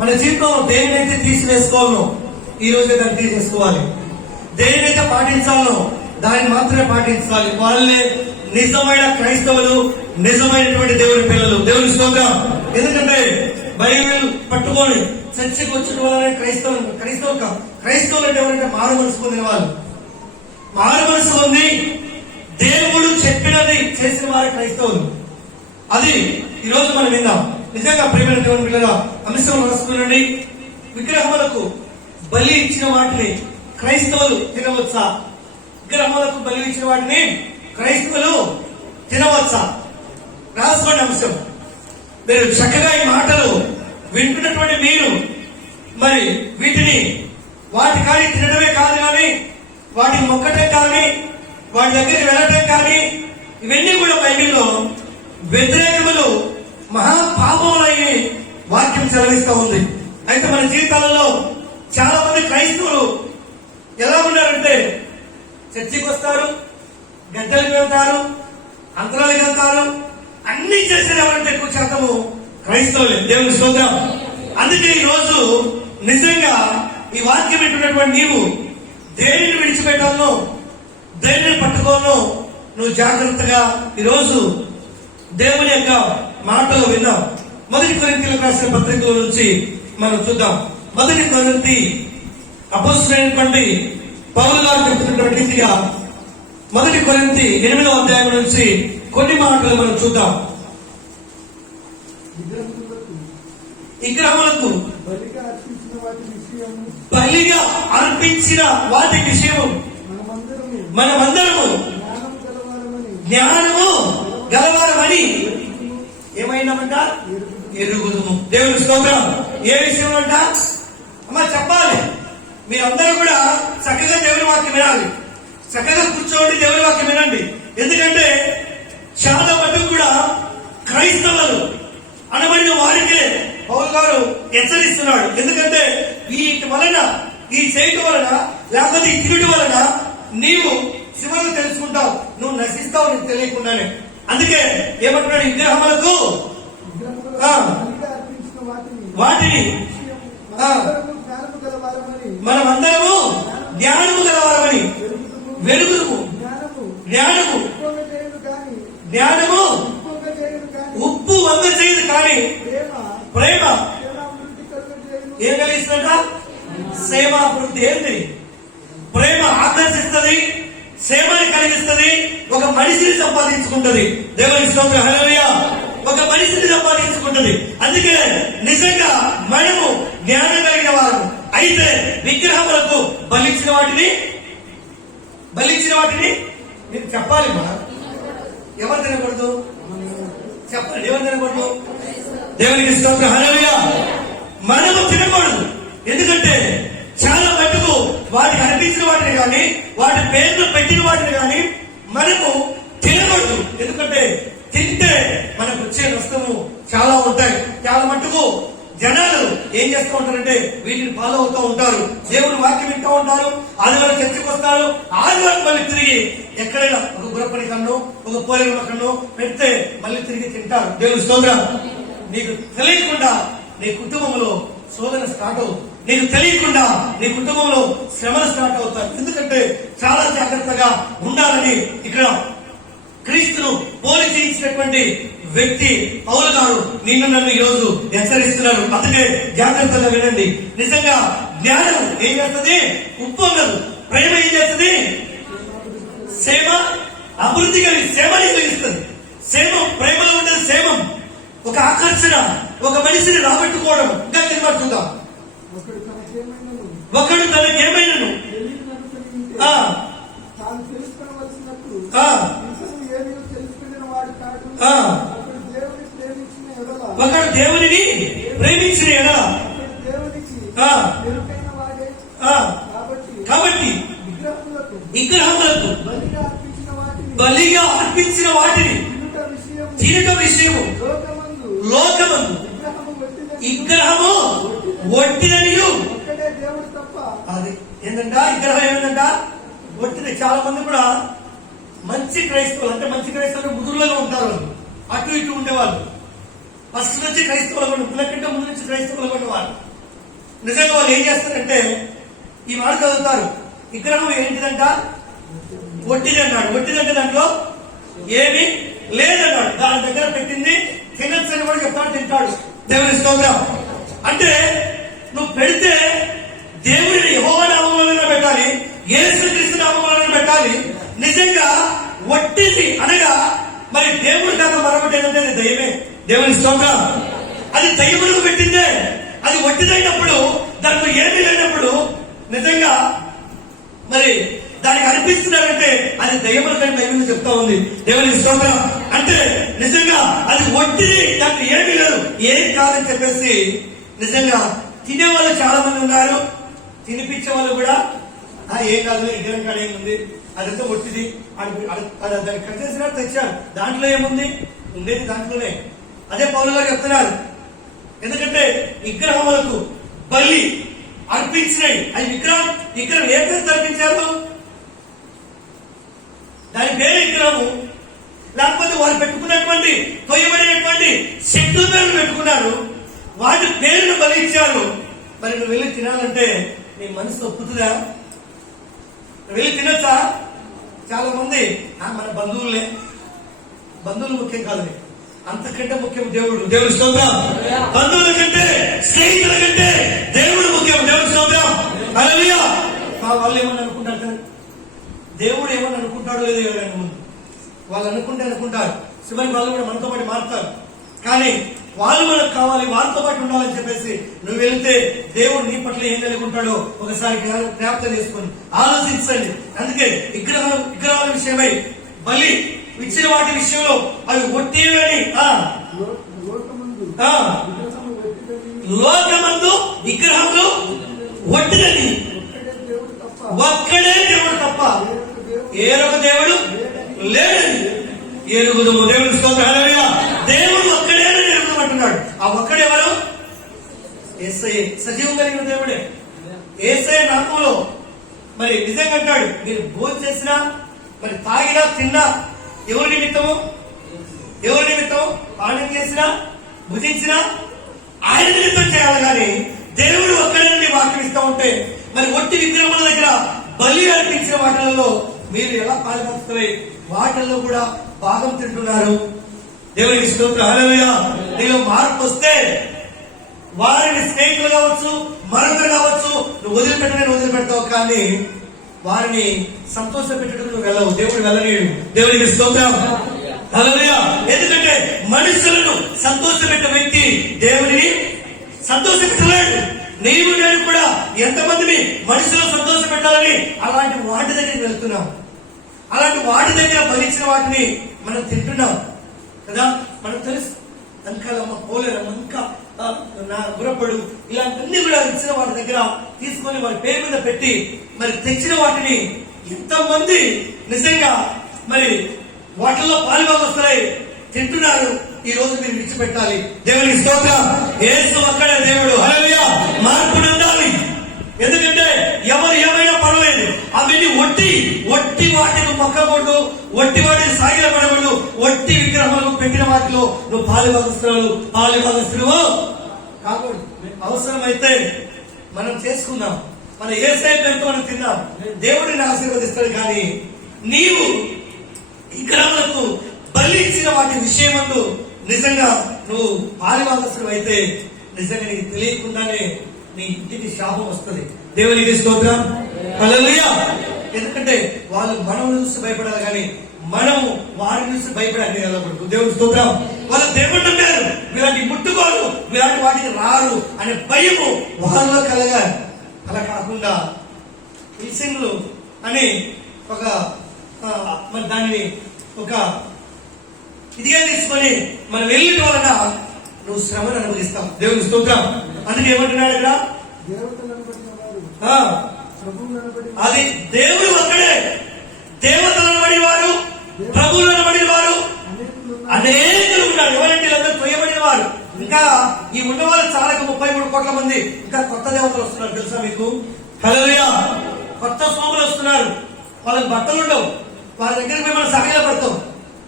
మన జీవితంలో దేనినైతే తీసివేసుకోవాలో ఈ రోజే దాన్ని తీసేసుకోవాలి. దేనినైతే పాటించాలో దాన్ని మాత్రమే పాటించాలి. వాళ్ళే నిజమైన క్రైస్తవులు, నిజమైనటువంటి దేవుని పిల్లలు. దేవుని స్తోత్రం. ఎందుకంటే బైబిల్ పట్టుకొని చర్చకు వచ్చిన వాళ్ళనే క్రైస్తవులు అంటే ఎవరంటే మారు మనసు పొందిన వాళ్ళు. మారు మనసు పొంది దేవుడు చెప్పినది చేసిన వారు క్రైస్తవులు. అది ఈరోజు మనం విందాం. నిజంగా ప్రియమైన దేవుని పిల్లల అంశం రాసుకునండి. విగ్రహములకు బలి ఇచ్చిన వాటిని క్రైస్తవులు తినవచ్చా? విగ్రహములకు బలి ఇచ్చిన వాటిని క్రైస్తవులు తినవచ్చా? రాసుకోండి అంశం. మీరు చక్కగా ఈ మాటలు వింటున్నటువంటి మీరు మరి వీటిని వాటి కానీ తినడమే కాదు కానీ వాటిని మొక్కటం కానీ వాటి దగ్గరికి వెళ్ళటం కానీ ఇవన్నీ కూడా బైబిల్లో వ్యతిరేకములు, మహాపాపములయ్యి వాక్యం సెలవిస్తూ ఉంది. అయితే మన జీవితాలలో చాలా మంది క్రైస్తవులు ఎలా ఉన్నారంటే చర్చికి వస్తారు, గద్దెలకు వెళ్తారు, అంతరాలకు వెళ్తారు, అన్ని చేసిన ఎవరంటే ఎక్కువ శాతము క్రైస్తవులే. దేవుని స్తోత్రం. అందుకే ఈ రోజు నిజంగా ఈ వాక్యం వింటున్నటువంటి నీవు దేనిని విడిచిపెట్టాలో, దేనిని పట్టుకోవాలో నువ్వు జాగ్రత్తగా ఈరోజు దేవుని యొక్క మాటలు విన్నాం. 1 కొరింథీయులకు రాసిన పత్రికల నుంచి మనం చూద్దాం. 1 కొరింథీ అపోస్తలుడైనటువంటి పౌలు గారు చెప్తున్నటువంటి రీతిగా 1 కొరింథీ 8వ అధ్యాయం నుంచి కొన్ని మాటలు మనం చూద్దాం. విగ్రహములకు బలిగా అర్పించిన వాటి విషయము మనమందరము జ్ఞానము గలవారమని ఏమైనామంట? ఎరుగుదుము. దేవుని స్తోత్రం. ఏ విషయం అంట? అమ్మా చెప్పాలి. మీరందరూ కూడా చక్కగా దేవుని వాక్యం వినాలి. చక్కగా కూర్చోండి, దేవుని వాక్యం వినండి. ఎందుకంటే చాలా మంది కూడా క్రైస్తవులు అనబడిన వారికే పౌలు గారు హెచ్చరిస్తున్నాడు. ఎందుకంటే వీటి వలన, ఈ చేయటం వలన, లేకపోతే ఈ తిరుటి వలన నీవు శివను తెలుసుకుంటావు, నువ్వు నశిస్తావు నీకు తెలియకుండానే. అందుకే ఏమంటున్నాడు? విగ్రహములకు వాటిని మనమందరము జ్ఞానము గలవారమని వెలుగుము. జ్ఞానము ఉప్పు వంద చేయదు కానీ ప్రేమ ఏం కలిగిస్తుందట? సేమాభివృద్ధి. ఏంటి? ప్రేమ ఆకర్షిస్తుంది, సేమని కలిగిస్తుంది, ఒక మనిషిని సంపాదించుకుంటది. దేవుని స్తోత్రం. హల్లెలూయా. ఒక మనిషిని సంపాదించుకుంటది. అందుకే నిజంగా మనము జ్ఞానం కలిగిన వారు అయితే విగ్రహములకు బలిచ్చిన వాటిని మీరు చెప్పాలి. మనం ఎవరు తినకూడదు? చెప్పండి, ఎవరు తినకూడదు? దేవునికి స్తోత్రం. హల్లెలూయా. మనము తినకూడదు. ఎందుకంటే చాలా మట్టుకు వాటికి అర్పించిన వాటిని కానీ, వాటి పేర్లు పెట్టిన వాటిని కానీ మనము తినకూడదు. ఎందుకంటే తింటే మనకు వచ్చే నష్టము చాలా ఉంటాయి. చాలా మట్టుకు జనాలు ఏం చేస్తూ ఉంటారంటే వీటిని ఫాలో అవుతూ ఉంటారు, దేవుని వాక్యం వింటూ ఉంటారు, ఆదివారం చర్చకు వస్తారు, ఆదివారం మళ్ళీ తిరిగి ఎక్కడైనా ఒక గురపడి కన్ను, ఒక పోలిన కన్ను పెడితే మళ్ళీ తిరిగి తింటారు. దేవుని స్తోత్రం. నీకు తెలియకుండా నీ కుటుంబంలో శోధన స్టార్ట్ అవుతుంది. నీకు తెలియకుండా నీ కుటుంబంలో శ్రమలు స్టార్ట్ అవుతాయి. ఎందుకంటే చాలా జాగ్రత్తగా ఉండాలని ఇక్కడ క్రీస్తును పోలి చేయించినటువంటి వ్యక్తి పౌలు గారు నిన్ను నన్ను ఈరోజు హెచ్చరిస్తున్నారు. అందుకే జాగ్రత్తగా వినండి. నిజంగా జ్ఞానం ఏం చేస్తుంది? ఉప్పు ఉండదు. ప్రేమ ఏం చేస్తుంది? సేమ అభివృద్ధి కలిగి సేమని కలిగిస్తుంది. సేమం ప్రేమలో ఉండదు. సేమం ఒక ఆకర్షణ, ఒక మనిషిని రాబట్టుకోవడం. ఇంకా కింద చూద్దాం. ఒకడు తనకేమైనను ఒకడు దేవునిని ప్రేమించిన ఎడల కాబట్టి విగ్రహములకు బలిగా అర్పించిన వాటిని తినుట విషయము లోకమందు విగ్రహము ఒట్టిదనియు. అది ఏంటంట? విగ్రహం ఏమిటంట? ఒట్టిది. చాలా మంది కూడా మంచి క్రైస్తవులు, అంటే మంచి క్రైస్తవులు ముదురులుగా ఉంటారు. అటు ఇటు ఉండేవాళ్ళు. ఫస్ట్ నుంచి క్రైస్తవులు, పిల్లకంటే ముందు నుంచి క్రైస్తవులు ఉండేవాళ్ళు. నిజంగా వాళ్ళు ఏం చేస్తారంటే ఈ మాట చదువుతారు, విగ్రహం ఏంటిదంట, ఒట్టిది అన్నాడు. ఒట్టిదంటే దాంట్లో ఏమి లేదన్నాడు. దాని దగ్గర పెట్టింది తినచ్చని కూడా చెప్తాడు, తింటాడు. దేవుని స్తోత్రం. అంటే నువ్వు పెడితే దేవుడిని యెహోవా నామములో పెట్టాలి, యేసుక్రీస్తు నామములో పెట్టాలి. నిజంగా ఒట్టిది అనగా మరి దేవుడి కాక మరొకటి ఏంటంటే అది దయ్యమే. దేవుని స్తోత్రం. అది దయ్యములకు పెట్టిందే. అది ఒట్టిదైనప్పుడు, దాంట్లో ఏమీ లేనప్పుడు నిజంగా మరి దానికి అనిపిస్తున్నారంటే అది దయ్యములకని బైబిల్ చెప్తా ఉంది. దేవుని స్తోత్రం. అంటే నిజంగా అది ఒట్టిది, దాంట్లో ఏమీ లేదు, ఏం కాదని చెప్పేసి నిజంగా తినే వాళ్ళు చాలా మంది ఉన్నారు. తినిపించే వాళ్ళు కూడా ఏం కాదు, విగ్రహం కాడ ఏముంది, అదంతా ఒట్టిది, దాన్ని కట్ చేసినట్టు తెచ్చారు, దాంట్లో ఏముంది, ఉండేది దాంట్లోనే. అదే పౌలు గారు చెప్తున్నారు. ఎందుకంటే విగ్రహములకు బలి అర్పించినాయి. అది విగ్రహం ఏ పేరు అర్పించారు, దాని పేరు విగ్రహము. లేకపోతే వాళ్ళు పెట్టుకున్నటువంటి తొయ్యబడినటువంటి శక్తుల పేర్లు పెట్టుకున్నారు, వాటి పేరును బలి ఇచ్చారు. మరి నువ్వు వెళ్ళి తినాలంటే నీ మనసు ఒప్పుతుందా? వెళ్ళి తినొచ్చా? చాలా మంది మన బంధువులే, బంధువులు ముఖ్యం కాదు, అంతకంటే ముఖ్యం దేవుడు. దేవుడి స్తోత్రం. బంధువుల కంటే, స్నేహితుల కంటే దేవుడు ముఖ్యం. దేవుడి స్తోత్రం. హల్లెలూయా. వాళ్ళు ఏమని అనుకుంటారు, దేవుడు ఏమని అనుకుంటాడో లేదో ఎవరైనా ముందు వాళ్ళు అనుకుంటారు. చివరికి వాళ్ళు కూడా మనతో పాటు మారుతారు. కానీ వాళ్ళు మనకు కావాలి, వాళ్ళతో పాటు ఉండాలని చెప్పేసి నువ్వు వెళ్తే దేవుడు నీ పట్ల ఏం కలిగి ఒకసారి జ్ఞాపకం చేసుకొని ఆలోచించండి. అందుకే విగ్రహాల విషయమై బలి ఇచ్చిన వాటి విషయంలో అవి ఒట్టివని, లోకమందు విగ్రహములు ఒట్టిదని, ఒక్కడే దేవుడు తప్ప ఏరొక దేవుడు లేడని ఎరుగుదుము. దేవుని స్తోత్రం. హల్లెలూయా. దేవుడు ఒక్కడే ఎరుగుదమంటున్నాడు. ఆ ఒక్కడెవరు? యేసయ్యే. సజీవం కలిగిన దేవుడే. యేసయ్య నామములో మరి నిజంగా అంటాడు, మీరు భోజనం చేసినా, మరి తాగినా, తిన్నా ఎవరి నిమిత్తము? పానం చేసినా, భుజించినా ఆయన నిమిత్తం చేయాలి. కానీ దేవుడు ఒక్కడే వాక్యం ఇస్తా ఉంటే మరి ఒట్టి విగ్రహముల దగ్గర బలి అర్పించిన వాటిల్లో మీరు ఎలా పాల్గొంటున్నాయి? వాటిల్లో కూడా భాగం తింటున్నారు. దేవునికి స్తోత్రం. హల్లెలూయా. నీలో మార్పు వస్తే వారిని స్నేహితులు కావచ్చు, మరొకరు కావచ్చు, నువ్వు వదిలిపెడతావు. కానీ వారిని సంతోష పెట్టడం నువ్వు వెళ్ళవు. దేవుడు వెళ్ళనీయుడు. దేవునికి స్తోత్రం. హల్లెలూయా. ఎందుకంటే మనుషులను సంతోషపెట్టే వ్యక్తి దేవుడిని సంతోషపెట్టలేడు. నీవు నేను కూడా ఎంతమందిని మనుషులను సంతోష పెట్టాలని అలాంటి వాటి దగ్గరికి వెళ్తున్నాం. అలాంటి వాటి దగ్గర బలిచ్చిన వాటిని మనం తింటున్నాం కదా. మనకు తెలుసు అంకాలమ్మ, పోలేరమ్మ, ఇంకా నా గురపడు, ఇలాంటివన్నీ కూడా ఇచ్చిన వాటి దగ్గర తీసుకొని వారి పేరు మీద పెట్టి మరి తెచ్చిన వాటిని ఎంతమంది నిజంగా మరి వాటిల్లో పాల్గొస్తాయి తింటున్నారు. ఈ రోజు మీరు విడిచిపెట్టాలి. దేవునికి స్తోత్రం. యేసు ఒక్కడే దేవుడు. హల్లెలూయా. మార్పు ఉండాలి. ఎందుకంటే ఎవరు ఏమైనా పర్వాలేదు, అవన్నీ ఒట్టి వాటిని మొక్కకూడదు, ఒట్టి వాటిని సాగిలపడకూడదు. ఒట్టి విగ్రహాలకు పెట్టిన వాటిలో నువ్వు పాలుభాగస్తులు కాకూడదు. అవసరమైతే మనం చేసుకుందాం, మన యేసయ్య పేరుతో మనం తిందాం, దేవుడిని ఆశీర్వదిస్తాడు. కానీ నీవు విగ్రహాలకు బలి ఇచ్చిన వాటి విషయమందు నిజంగా నువ్వు పాలుభాగస్తుడు అయితే నిజంగా నీకు తెలియకుండానే నీ ఇంటికి శాపం వస్తుంది. దేవునికి స్తోత్రం. హల్లెలూయా. ఎందుకంటే వాళ్ళు మనం చూసి భయపడాలి, కానీ మనము వారిని చూసి భయపడాలి వెళ్ళకూడదు. దేవుని స్తోత్రం. వాళ్ళు దేవుడు నమ్మారు, వీళ్ళని ముట్టుకోరు, వీళ్ళని వాటికి రారు అనే భయము వాళ్ళలో కలగాలి. అలా కాకుండా ఇల్సింగ్లు అని ఒక మరి దానిని ఒక ఇదిగా తీసుకొని మనం వెళ్ళిన వలన నువ్వు శ్రమను అనుభవిస్తావు. దేవుని స్తోత్రం. అందుకే ఏమంటున్నాడు ఇక్కడ, అది దేవుడు ఒక్కడే, దేవతలను అనబడిన వారు, ప్రభువులను అనబడిన వారు అనేకులు ఉన్నారు. ఎవరంటే వీళ్ళందరూ తొయ్యబడిన వారు. ఇంకా ఈ ఉన్నవాళ్ళు చాలా 33 కోట్ల మంది ఇంకా కొత్త దేవతలు వస్తున్నారు. తెలుసా మీకు? హల్లెలూయా. కొత్త స్వాములు వస్తున్నారు. వాళ్ళకి బట్టలు ఉండవు, వాళ్ళ దగ్గరికి మేము సగల పడతాం.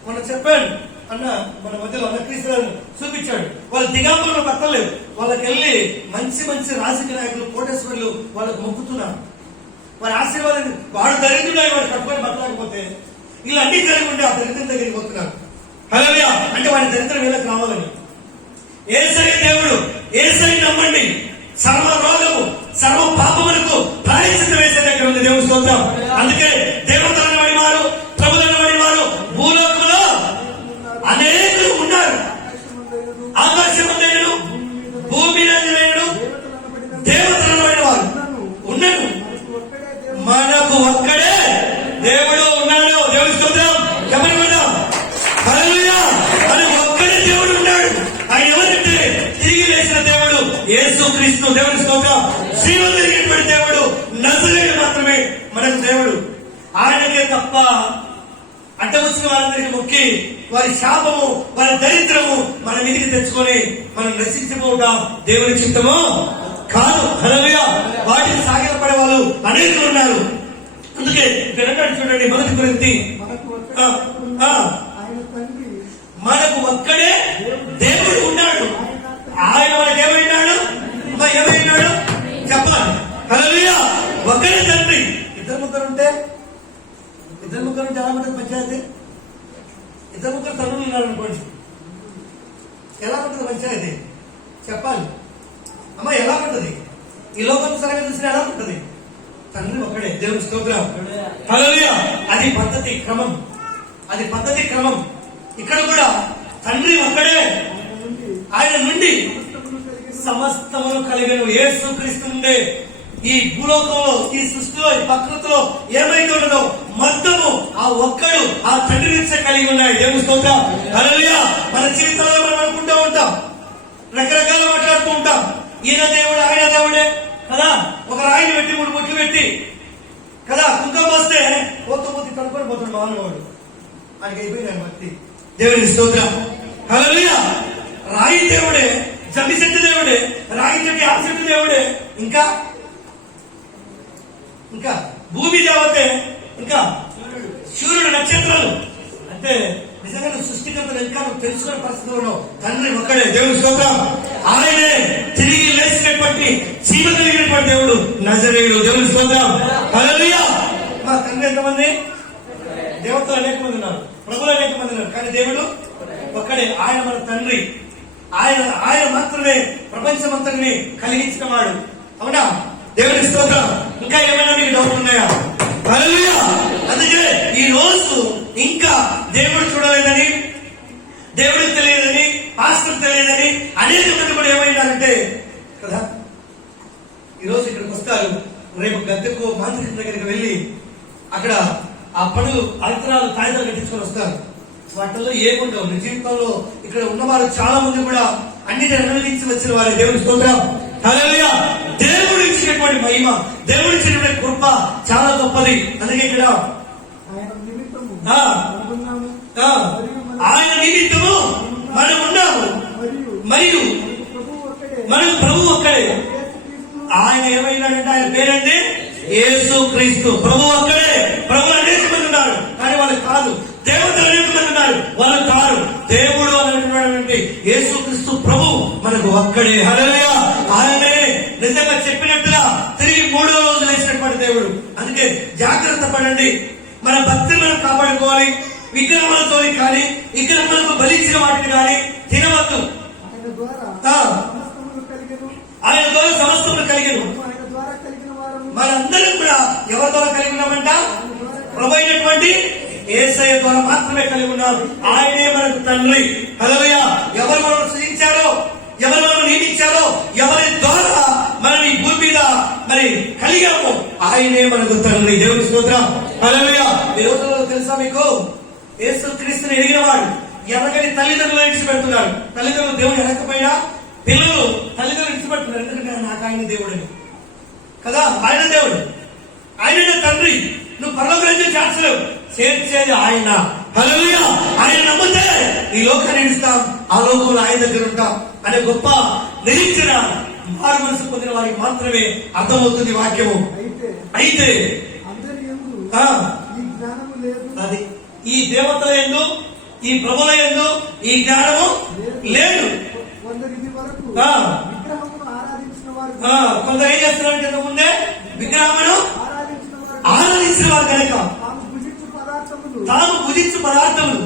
మనం చెప్పాను అన్న మన మధ్యలో అన్న క్రీస్తులను చూపించాడు. వాళ్ళు దిగాంబరంలో పట్టలేవు. వాళ్ళకి వెళ్ళి మంచి మంచి రాజకీయ నాయకులు, కోటేశ్వరులు వాళ్ళకు మొక్కుతున్నారు. వారి ఆశీర్వాదం, వాడు దరిద్రుడు వాడు కట్టుకొని పట్టలేకపోతే వీళ్ళు అన్ని కలిగి ఉంటే ఆ దరిద్రం దగ్గరికి పోతున్నారు. హల్లెలూయా. అంటే వాడి దరిద్రం వీళ్ళకి రావాలని. యేసయ్య దేవుడు, యేసయ్య నమ్మండి. సర్వ రోగము, సర్వ పాపములకు ప్రాయశ్చిత్తం వేసే దగ్గర ఉంది. దేవుని స్తోత్రం. అందుకే దేవతలను వాడివారు, ప్రభులను వాడివారు భూలోకంలో అనేకులు ఉన్నారు. ఆకాశమందైనను భూమి మీద దేవతలను వాడివారు ఉన్నాడు. మనకు ఒక్కడే దేవుడు ఉన్నాడు. దేవుని స్తోత్రం. ఎవరి మీద? హల్లెలూయా. మనకు ఒక్కడే దేవుడు ఉన్నాడు. ఆయన ఎవరంటే తిరిగి లేచిన దేవుడు యేసుక్రీస్తు. దేవుని స్తోత్రం. జీవం కలిగినటువంటి దేవుడు నజరేయుడు మాత్రమే మనకు దేవుడు. ఆయనకే తప్ప అడ్డ వచ్చిన వారందరికీ మొక్కి వారి శాపము, వారి దరిద్రము మన మీదికి తెచ్చుకొని మనం నశించిపోవడం దేవుని చిత్తము కాదు. హల్లెలూయా. వాటిని సాగిలపడే వాళ్ళు అనేకులు ఉన్నారు. అందుకే ఇక్కడ చూడండి, 1 కొరింథీ మనకు ఒక్కడే దేవుడు ఉన్నాడు. ఆయన మనకు ఏమైనాడు? ఏమైనాడు చెప్పాలి. హల్లెలూయా. ఒక్కడే తండ్రి. ఇద్దరు ముగ్గురు ఉంటే ఎలా ఉంటుంది పంచాయతీ? ఇద్దరు ముగ్గురు తండ్రులు ఉన్నారు అనుకోండి, ఎలా ఉంటుంది పంచాయతీ? చెప్పాలి అమ్మా, ఎలా ఉంటుంది? ఈ లోకం సరిగా చూసినా ఎలా ఉంటుంది? తండ్రి ఒక్కడే. దేవుని స్తోత్రం. హల్లెలూయా. అది పద్ధతి క్రమం, అది పద్ధతి క్రమం. ఇక్కడ కూడా తండ్రి ఒక్కడే. ఆయన నుండి సమస్తమును కలిగిన యేసుక్రీస్తు నుండే ఈ భూలోకంలో, ఈ సృష్టిలో, ఈ ప్రకృతిలో ఏమైతే ఉన్నదో మొత్తము ఆ ఒక్కడు, ఆ తండ్రి నుంచే కలిగి ఉన్నాయి. దేవుని స్తోత్రం. హల్లెలూయా. మన జీవితంలో మనం అనుకుంటూ ఉంటాం, రకరకాలు మాట్లాడుతూ ఉంటాం. ఈయన దేవుడు, ఆయన దేవుడే కదా. ఒక రాయిని పెట్టి 3 బొట్లు పెట్టి కదా కుంకం వస్తే పోతూ కనుక్కొని పోతాడు మానవాడు. ఆయనకి అయిపోయింది భక్తి. దేవుని స్తోత్రం. హల్లెలూయా. రాయి దేవుడే, జమ్మి చెట్టు దేవుడే, రాగి చెట్టు ఆ చెట్టు దేవుడే, ఇంకా ఇంకా భూమి దేవతే, ఇంకా సూర్యుడు, నక్షత్రాలు. అంటే నిజంగా సృష్టికర్తలు ఇంకా తెలుసుకునే పరిస్థితిలో ఉన్నావు. తండ్రి ఒక్కడే. దేవుని స్తోత్రం. ఆయనే తిరిగి లేచినటువంటి జీవ కలిగినటువంటి దేవుడు నజరేయుడు. దేవుని స్తోత్రం. హల్లెలూయా. మా తండ్రి ఎంతమంది? దేవతలు అనేక మంది ఉన్నారు, ప్రభులు అనేక మంది ఉన్నారు, కానీ దేవుడు ఒక్కడే. ఆయన మన తండ్రి. ఆయన మాత్రమే ప్రపంచమంతటిని కలిగించిన వాడు. అవునా? దేవుని స్తోత్రం. ఇంకా ఏమైనా మీకు డౌట్ ఉన్నాయా? హల్లెలూయా. అందుకే ఈ రోజు ఇంకా దేవుడు చూడలేదని, దేవుడికి తెలియదని, పాస్టర్ తెలియదని అనేక మంది కూడా ఏమైందంటే కదా, ఈరోజు ఇక్కడికి వస్తారు, రేపు గద్దెకు మాంత్రికుల దగ్గరికి వెళ్ళి అక్కడ ఆ పనులు, అంతరాలు, కాగితాలు కట్టించుకొని వస్తారు. వాటిల్లో ఏముండవు. నీ జీవితంలో ఇక్కడ ఉన్నవారు చాలా మంది కూడా అన్ని అనుభవించి వచ్చిన వారి. దేవుని స్తోత్రం. హల్లెలూయా. దేవుడు ఇచ్చినటువంటి మహిమ, దేవుడు ఇచ్చినటువంటి కృప చాలా గొప్పది. అందుకే ఇక్కడ ఆయన నిమిత్తము మనం ఉన్నాము, మరియు మనకు ప్రభు ఒక్కడే. ఆయన ఏమైనాడంటే ఆయన పేరంటే యేసుక్రీస్తు. ప్రభు ఒక్కడే. ప్రభు అనేక మంది ఉన్నారు, కానీ వాళ్ళు కాదు. దేవతలు అనేక మంది ఉన్నారు, వాళ్ళు కాదు. దేవుడు అనేటువంటి యేసుక్రీస్తు ప్రభు మనకు ఒక్కడే. హల్లెలూయా. ఆయనే నిజంగా చెప్పినట్టుగా తిరిగి 3వ రోజు లేచినటువంటి దేవుడు. అందుకే జాగ్రత్త పడండి. మన భక్తిని మనం కాపాడుకోవాలి. విగ్రహాలతో కానీ, విగ్రహాలకు బలించిన వాటిని కానీ తినవద్దు. ఆయన ద్వారా సమస్తములు కలిగను. మనందరం కూడా ఎవరి ద్వారా కలిగి ఉన్నామంట? ప్రభు అయినటువంటి యేసయ్య ద్వారా మాత్రమే కలిగి ఉన్నారు. ఆయనే మనకు తండ్రి. హల్లెలూయా. ఎవరు మనం సృజించారో, ఎవరు మనం నియమించారో, ఎవరి ద్వారా మనం ఈ భూమి మీద మరి కలిగాము, ఆయనే మనకు తండ్రి. దేవుని స్తోత్రం. హల్లెలూయా. ఈ రోజుల్లో తెలుసా మీకు, యేసుక్రీస్తుని ఎరిగిన వాడు ఎనగని తల్లిదండ్రులు విడిచిపెడుతున్నారు. తల్లిదండ్రులు దేవుడు ఎనకపోయినా పిల్లలు తల్లిదండ్రులు విడిచిపెడుతున్నారు. ఎందుకంటే నాకు ఆయన దేవుడని కదా. ఆయన దేవుడు, ఆయననే తండ్రి. నువ్వు పరలోక రాజ్యం చేర్చలేవు, చేర్చేది ఆయన. హల్లెలూయా. ఆయన నమ్మితే ఈ లోకాన్ని ఇస్తాం, ఆ లోకంలో ఆయన దగ్గర ఉంటాం అనే గొప్ప నిరీక్షణ మారు మనసు పొందిన వారికి మాత్రమే అర్థమవుతుంది వాక్యము. అయితే అది ఈ దేవతల యందు, ఈ ప్రభుల యందు ఈ జ్ఞానము లేదు. కొందరు ఇది వరకు ఆ. విగ్రహమును ఆరాధించిన వారు కొందరు ఏం చేస్తున్నారంటే ఇంతకు ముందే విగ్రహమును ఆరాధించిన ఆరాధించిన వారు వారు కనుక తాము భుజించు పదార్థములు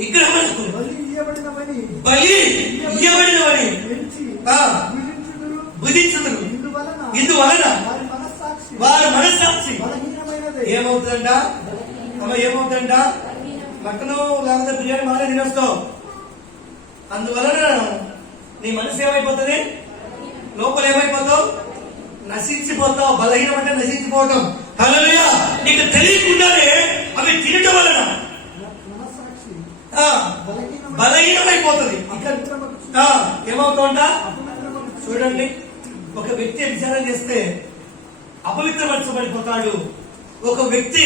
విగ్రహములకు బలి ఇయ్యబడినవని బలి ఇయ్యబడినవని ఎంచి ఆ. భుజించుదురు. ఇందువలన వారి మనస్సాక్షి బలహీనమైనదే. ఏమవుతుందంట అమ్మ, ఏమవుతుందంట? మటను లేకపోతే బిర్యానీ మానే తినేస్తావు. అందువలన నీ మనసు ఏమైపోతుంది? లోపల ఏమైపోతావు? నశించిపోతావు. బలహీనం అంటే నశించిపోవటం. హల్లెలూయా. నీకు తెలియకుండానే అవి తినటం వలన మనస్సాక్షి ఆ, బలహీనమైపోతుంది. ఏమవుతుంట? చూడండి, ఒక వ్యక్తి విచారం చేస్తే అపవిత్రపరచబడిపోతాడు. ఒక వ్యక్తి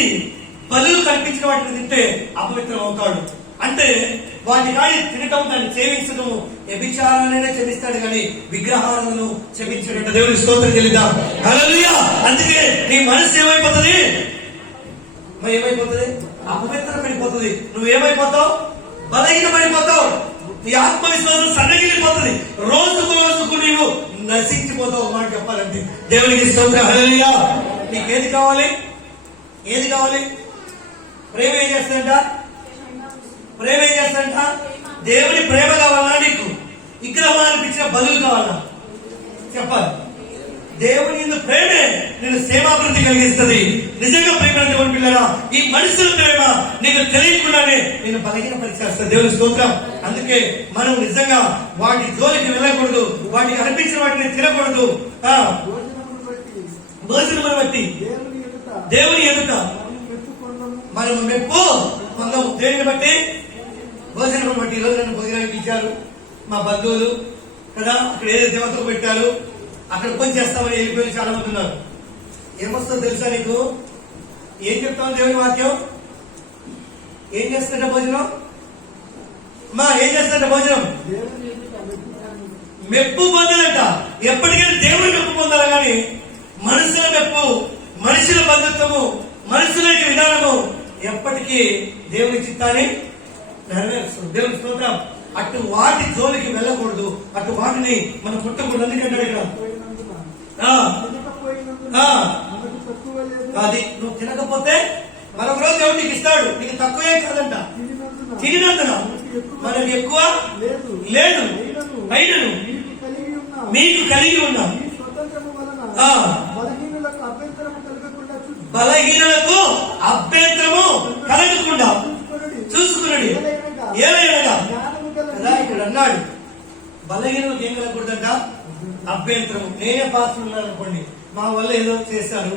బలులు కల్పించిన వాటిని తింటే అపవిత్రం అవుతాడు. అంటే వాటి కానీ తినటం, దాన్ని సేవించడం, వ్యభిచారాలైనా క్షమిస్తాడు కానీ విగ్రహాలను క్షమించినట్టు దేవుని స్తోత్రం చెల్లిద్దాం. హల్లెలూయా. అందుకే నీ మనసు ఏమైపోతుంది? మరి ఏమైపోతుంది? అపవిత్ర పడిపోతుంది. నువ్వేమైపోతావు? బలహీన పడిపోతావు. నీ ఆత్మవిశ్వాసం సన్నగిలిపోతుంది. రోజుకు నీవు నశించిపోతావు. మాట చెప్పాలంటే దేవునికి స్తోత్రం. హల్లెలూయా. నీకేది కావాలి? ఏది కావాలి? ప్రేమ ఏం చేస్తుందంట? ప్రేమ ఏం చేస్తుందంట? దేవుని ప్రేమ కావాలా? నీకు విగ్రహం అనిపించిన బదులు కావాలా? చెప్పాలి. దేవుని యందు ప్రేమే నేను సేవాభివృద్ధి కలిగిస్తుంది. నిజంగా ప్రేమ దేవుని పిల్లరా, ఈ మనుషుల ప్రేమ నీకు తెలియకుండానే నేను బలహీన పరిచేస్తాను. దేవుని స్తోత్రం. అందుకే మనం నిజంగా వాటి జోలికి వెళ్ళకూడదు. వాటికి అనిపించిన వాటిని తినకూడదు. భోజనమును బట్టి దేవుని ఎదుట మనం మెప్పు పొందము. దేవుని బట్టి భోజనం బట్టి. ఈరోజు నన్ను భోజనానికి ఇచ్చారు మా బంధువులు కదా, అక్కడ ఏదో దేవతలు పెట్టారు, అక్కడ పని చేస్తామని వెళ్ళిపోయి చాలా మంది ఉన్నారు. ఏమొస్తుందో తెలుసా నీకు? ఏం చెప్తాను దేవుని వాక్యం? ఏం చేస్తుంట భోజనం? అమ్మా, ఏం చేస్తుంట భోజనం? మెప్పు పొందాలంట. ఎప్పటికైనా దేవుని మెప్పు పొందాలి కానీ మనుషుల మెప్పు, మనుషుల బంధుత్వము, మనుషుల విధానము ఎప్పటికీ దేవుని చిత్తాన్ని నెరవేరుస్తుంది. దేవుని స్తోత్రం. అటు వాటి జోలికి వెళ్ళకూడదు. అటు వాటిని మనం పుట్టకూడదు. ఎందుకంటే ఇక్కడ అది నువ్వు తినకపోతే మరొక రోజు దేవుడు నీకు ఇస్తాడు. నీకు తక్కువే కాదంట. తినినందున మనకి ఎక్కువ లేదు. అయినను మీకు కలిగి ఉన్న బలహీనులకు అభ్యంతరము కలగకుండా చూసుకున్నాడు. ఏమైనా కదా ఇక్కడ అన్నాడు, బలహీనులకు ఏం కలగకూడదంట? అభ్యంతరము. నేనే పాత్ర ఉన్నాను అనుకోండి, మా వల్ల ఏదో చేశారు,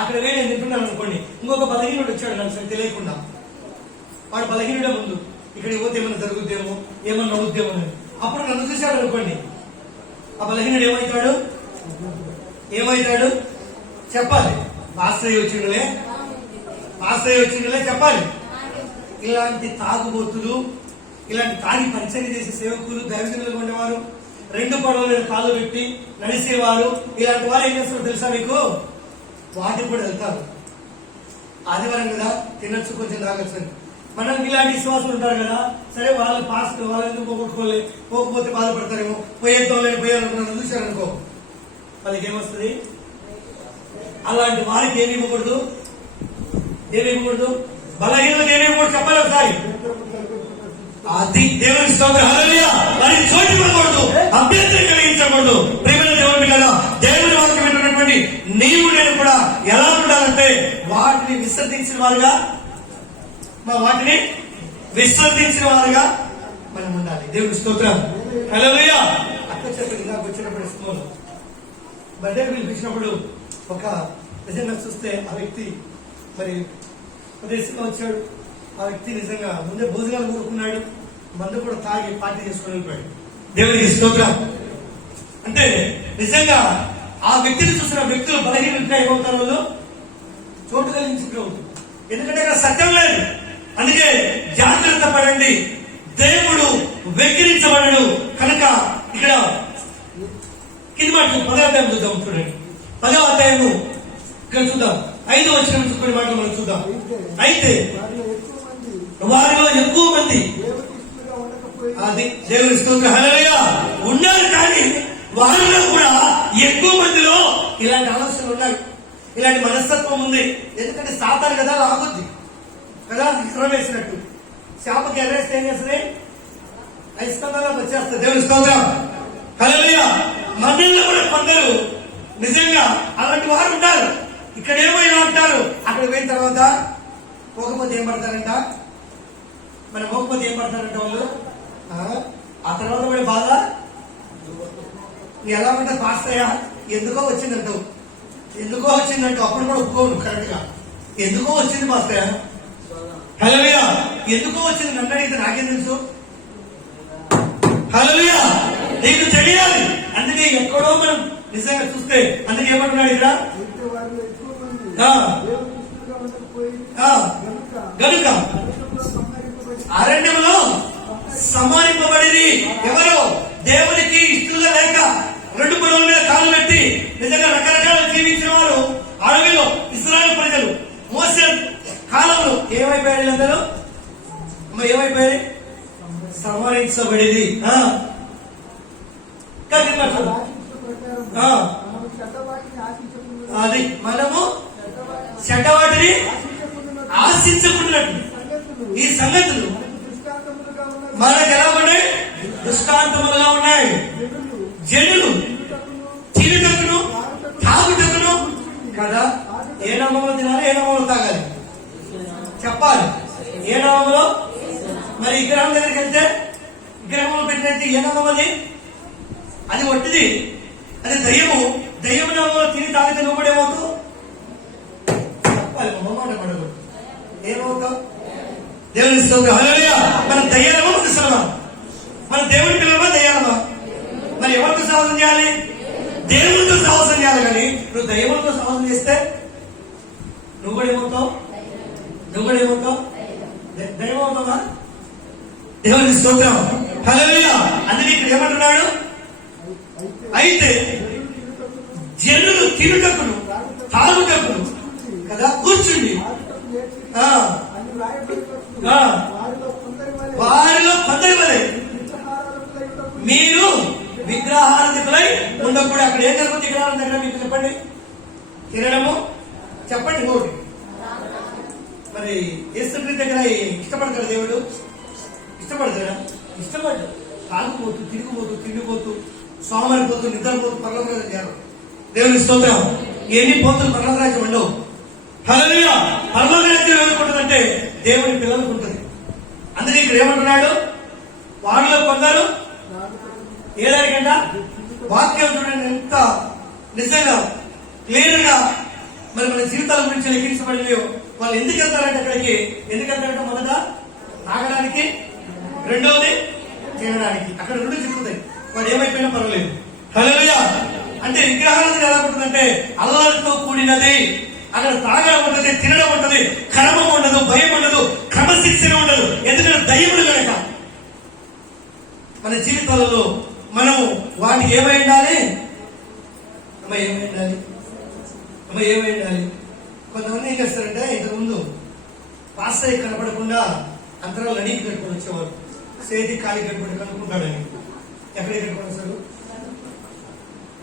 అక్కడ నేను తింటున్నాను అనుకోండి, ఇంకొక బలహీనుడు వచ్చాడు నాకు తెలియకుండా. వాడు బలహీనుడే ముందు, ఇక్కడికి పోతే ఏమైనా జరుగుద్దేమో, ఏమన్నా అవుద్దేమో అని. అప్పుడు నన్ను చూశాడు అనుకోండి, ఆ బలహీనుడు ఏమవుతాడు? చెప్పాలి. ఆశ్రయ వచ్చిండులే చెప్పాలి. ఇలాంటి తాగుబోతులు, ఇలాంటి తాగి పరిచయం చేసే సేవకులు, దైవజనులు ఉండేవారు, రెండు పడవలు కాళ్ళు పెట్టి నడిచేవారు, ఇలాంటి వారు ఏం చేస్తారు తెలుసా మీకు? వాటికి కూడా వెళ్తారు. ఆదివారం కదా, తినొచ్చు, కొంచెం తాగొచ్చు. మనం ఇలాంటి విశ్వాసాలు ఉంటారు కదా, సరే వాళ్ళు పాస్ వాళ్ళు ఎందుకు పోగొట్టుకోలే, పోకపోతే బాధపడతారేమో, పోయారనుకున్నాను చూశారనుకో, వాళ్ళకి ఏమొస్తుంది? అలాంటి వారికి ఏమి ఇవ్వకూడదు, బలహీనలకు ఏమి ఇవ్వకూడదు. చెప్పాలి ఒకసారి. అది దేవుని స్తోత్రం. హల్లెలూయా. వారికి చోటు ఇవ్వకూడదు, అభ్యంతరం కలిగించకూడదు. ప్రియమైన దేవుని పిల్లల, దేవుని వాక్యం విన్నటువంటి నీవు నేను కూడా ఎలా ఉండాలంటే వాటిని విసర్జించిన వారుగా మనం ఉండాలి. దేవుని స్తోత్రం. హల్లెలూయా. అక్క చెప్పండి, నాకు వచ్చినప్పుడు స్కూల్ బర్త్డే పిలిపించినప్పుడు ఒక నిజంగా చూస్తే ఆ వ్యక్తి మరి ప్రదేశంగా వచ్చాడు. ఆ వ్యక్తి నిజంగా ముందే భోజనాలు కోరుకున్నాడు, మందు కూడా తాగి పార్టీ చేసుకుని వెళ్ళిపోయాడు. దేవునికి స్తోత్రం. అంటే నిజంగా ఆ వ్యక్తిని చూసిన వ్యక్తులు బలహీనంగా ఏమవుతారు? వాళ్ళు చోటు కలిగించుకోవద్దు. ఎందుకంటే అక్కడ సత్యం లేదు. అందుకే జాగ్రత్త పడండి. దేవుడు వెక్కిరించబడడు కనుక ఇక్కడ కింది మాట 10వ అధ్యాయం చూద్దాం. చూడండి 10వ అధ్యాయము ఇక్కడ చూద్దాం. 5వ వచనం చూసుకునే మాటలు మనం చూద్దాం. అయితే వారిలో ఎక్కువ మంది దేవునికి ఇష్టలుగా ఉండకపోయినా అది దేవుని స్తోత్రం హల్లెలూయా ఉన్నారు. కానీ వారిలో కూడా ఎక్కువ మందిలో ఇలాంటి ఆలోచనలు ఉన్నాయి, ఇలాంటి మనస్తత్వం ఉంది. ఎందుకంటే సాతాను కదా లాగుద్ది కదా, ఇస్త్రం వేసినట్టు చేపకి ఎర్రేస్తే ఏం చేస్తుంది, ఐస్కందాలో వచ్చేస్తుంది. దేవుని స్తోత్రం హల్లెలూయా. మనల్లో కూడా కొందరు నిజంగా అలాంటి వారు ఉంటారు. ఇక్కడ ఏమైనా ఉంటారు, అక్కడ పోయిన తర్వాత పోకపోతే ఏం పడతారంట, మరి పోకపోతే ఏం పడతారంట వాళ్ళు. ఆ తర్వాత కూడా బాధ ఎలా ఉంటుంది, పాస్తయ్యా ఎందుకో వచ్చిందంటావు, ఎందుకో వచ్చిందంటావు. అప్పుడు కూడా ఒప్పుకోను కరెక్ట్ గా, ఎందుకో వచ్చింది పాస్తయ్యా హల్లెలూయా, ఎందుకో వచ్చింది నన్ను అడిగితే నాకేం తెలుసు. హల్లెలూయా నీకు తెలియాలి. అందుకే ఎక్కడో మనం నిజంగా చూస్తే అందుకే ఏమంటున్నాడు ఇక్కడ, అయితే వారిలో ఎక్కువ మంది ఆ. దేవునికి ఇష్టలుగా ఉండకపోయినా ఆ, గనుక గనుక అరణ్యంలో సంహరింపబడి అరణ్యంలో సంహరింపబడింది. ఎవరు దేవునికి ఇష్టలుగా లేక రెండు పడవల మీద కాలు పెట్టి నిజంగా రకరకాల జీవించిన వారు అడవిలో ఇశ్రాయేలు ప్రజలు మోసే కాలంలో ఏమైపోయారు వీళ్ళందరూ, ఏమైపోయారు, సంహరించబడింది. కానీ వారు ఆశించిన ప్రకారం ఆ. మనము చెడ్డవాటిని ఆశించకుండా అది మనము చెడ్డవాటిని చెడ్డవాటిని ఆశించకుండా ఆశించకున్నట్టు సంగతులు ఈ సంగతులు మనకు దృష్టాంతములుగా ఉన్నవి. మనకు ఎలా ఉన్నాయి, దృష్టాంతములుగా ఉన్నాయి. జనులు తిరుగుటకును తాగుటకును కదా, ఏ నామములో తినాలి, ఏ నామములో తాగాలి చెప్పాలి. ఏ నామములో, మరి విగ్రహం దగ్గరికి వెళ్తే విగ్రహంలో పెట్టినట్టు ఏ నామం అది, అది ఒట్టిది, అది దయ్యము. దయ్యము నామంలో తిని తాగితే నువ్వు కూడా ఏమవుతావు చెప్పాలి. మాట పడదు, ఏమవుతావు. దేవుని స్తోత్రం హల్లెలూయా. మన దయ్యాలమా మనుషులమా, మన దేవుని పిల్లలమా దయ్యాలమా. మరి ఎవరితో సహవాసం చేయాలి, దేవునితో సహవాసం చేయాలి. కానీ నువ్వు దయ్యములతో సహవాసం చేస్తే నువ్వు కూడా ఏమవుతావు, నువ్వు కూడా ఏమవుతావు, దయ్యం అవుతావా. దేవుని స్తోత్రం హల్లెలూయా. అందుకే ఇక్కడ ఏమంటున్నాడు, అయితే జనులు తిరుగుటకును తాగుటకును కదా కూర్చుండి ఆ, అని రాయబడినట్లు ఆ. వారిలో కొందరి వలె వారిలో కొందరి వలె విగ్రహారాధకులై ఉండకూడదు. మీరు విగ్రహారాధికులై ఉండకూడదు. అక్కడ ఏం జరుగుతుంది విగ్రహాల దగ్గర మీకు చెప్పండి, తినడము చెప్పండి ఇంకోటి. మరి యేసుక్రీస్తు దగ్గర ఇష్టపడతాడు దేవుడు, ఇష్టపడతాడా, ఇష్టపడతాడు. తాగుపోతూ తిరిగిపోతూ తిండిపోతూ సోమరిపోతూ నిద్రపోతూ పర్వతరాజు చేయాలి. దేవుని స్తోత్రం. ఎన్ని పోతులు పర్వతరాజ్యం ఉండవు. హల్లెలూయా. పర్వతరాజ్యం ఏమనుకుంటుందంటే దేవుని పిల్లలకు ఉంటుంది. అందుకే ఇక్కడ ఏమంటున్నాడు, వారిలో కొందరు ఏదానికంట వాక్యం చూడండి ఎంత నిజంగా క్లియర్ గా మరి మన జీవితాల గురించి లెక్కించబడినయో. వాళ్ళు ఎందుకు వెళ్తారంటే అక్కడికి, ఎందుకు వెళ్తారంటే మొదట తాగడానికి, రెండవది తినడానికి. అక్కడ రెండు జరుగుతాయి, వాడు ఏమైపోయినా పర్వాలేదు. హల్లెలూయా. అంటే విగ్రహాలను ఎలా ఉంటుందంటే అల్లరితో కూడినది. అక్కడ తాగడం ఉంటుంది, తినడం ఉంటుంది, కర్మం ఉండదు, భయం ఉండదు, క్రమశిక్షణ ఉండదు. ఎందుకంటే దయ్యములు కనుక మన జీవితాలలో మనము వాటికి ఏమై ఉండాలి, ఏమై ఉండాలి, ఏమై ఉండాలి. కొంతమంది ఏం చేస్తారంటే ఇంతకు ముందు పాస్టయ్య కనపడకుండా అంతరాలు అడిగి కట్టుకొని వచ్చేవారు. చేతి ఖాళీ కట్టుకొని కనుక్కుంటాడని. ఎక్కడికి కట్టుకొని వస్తారు,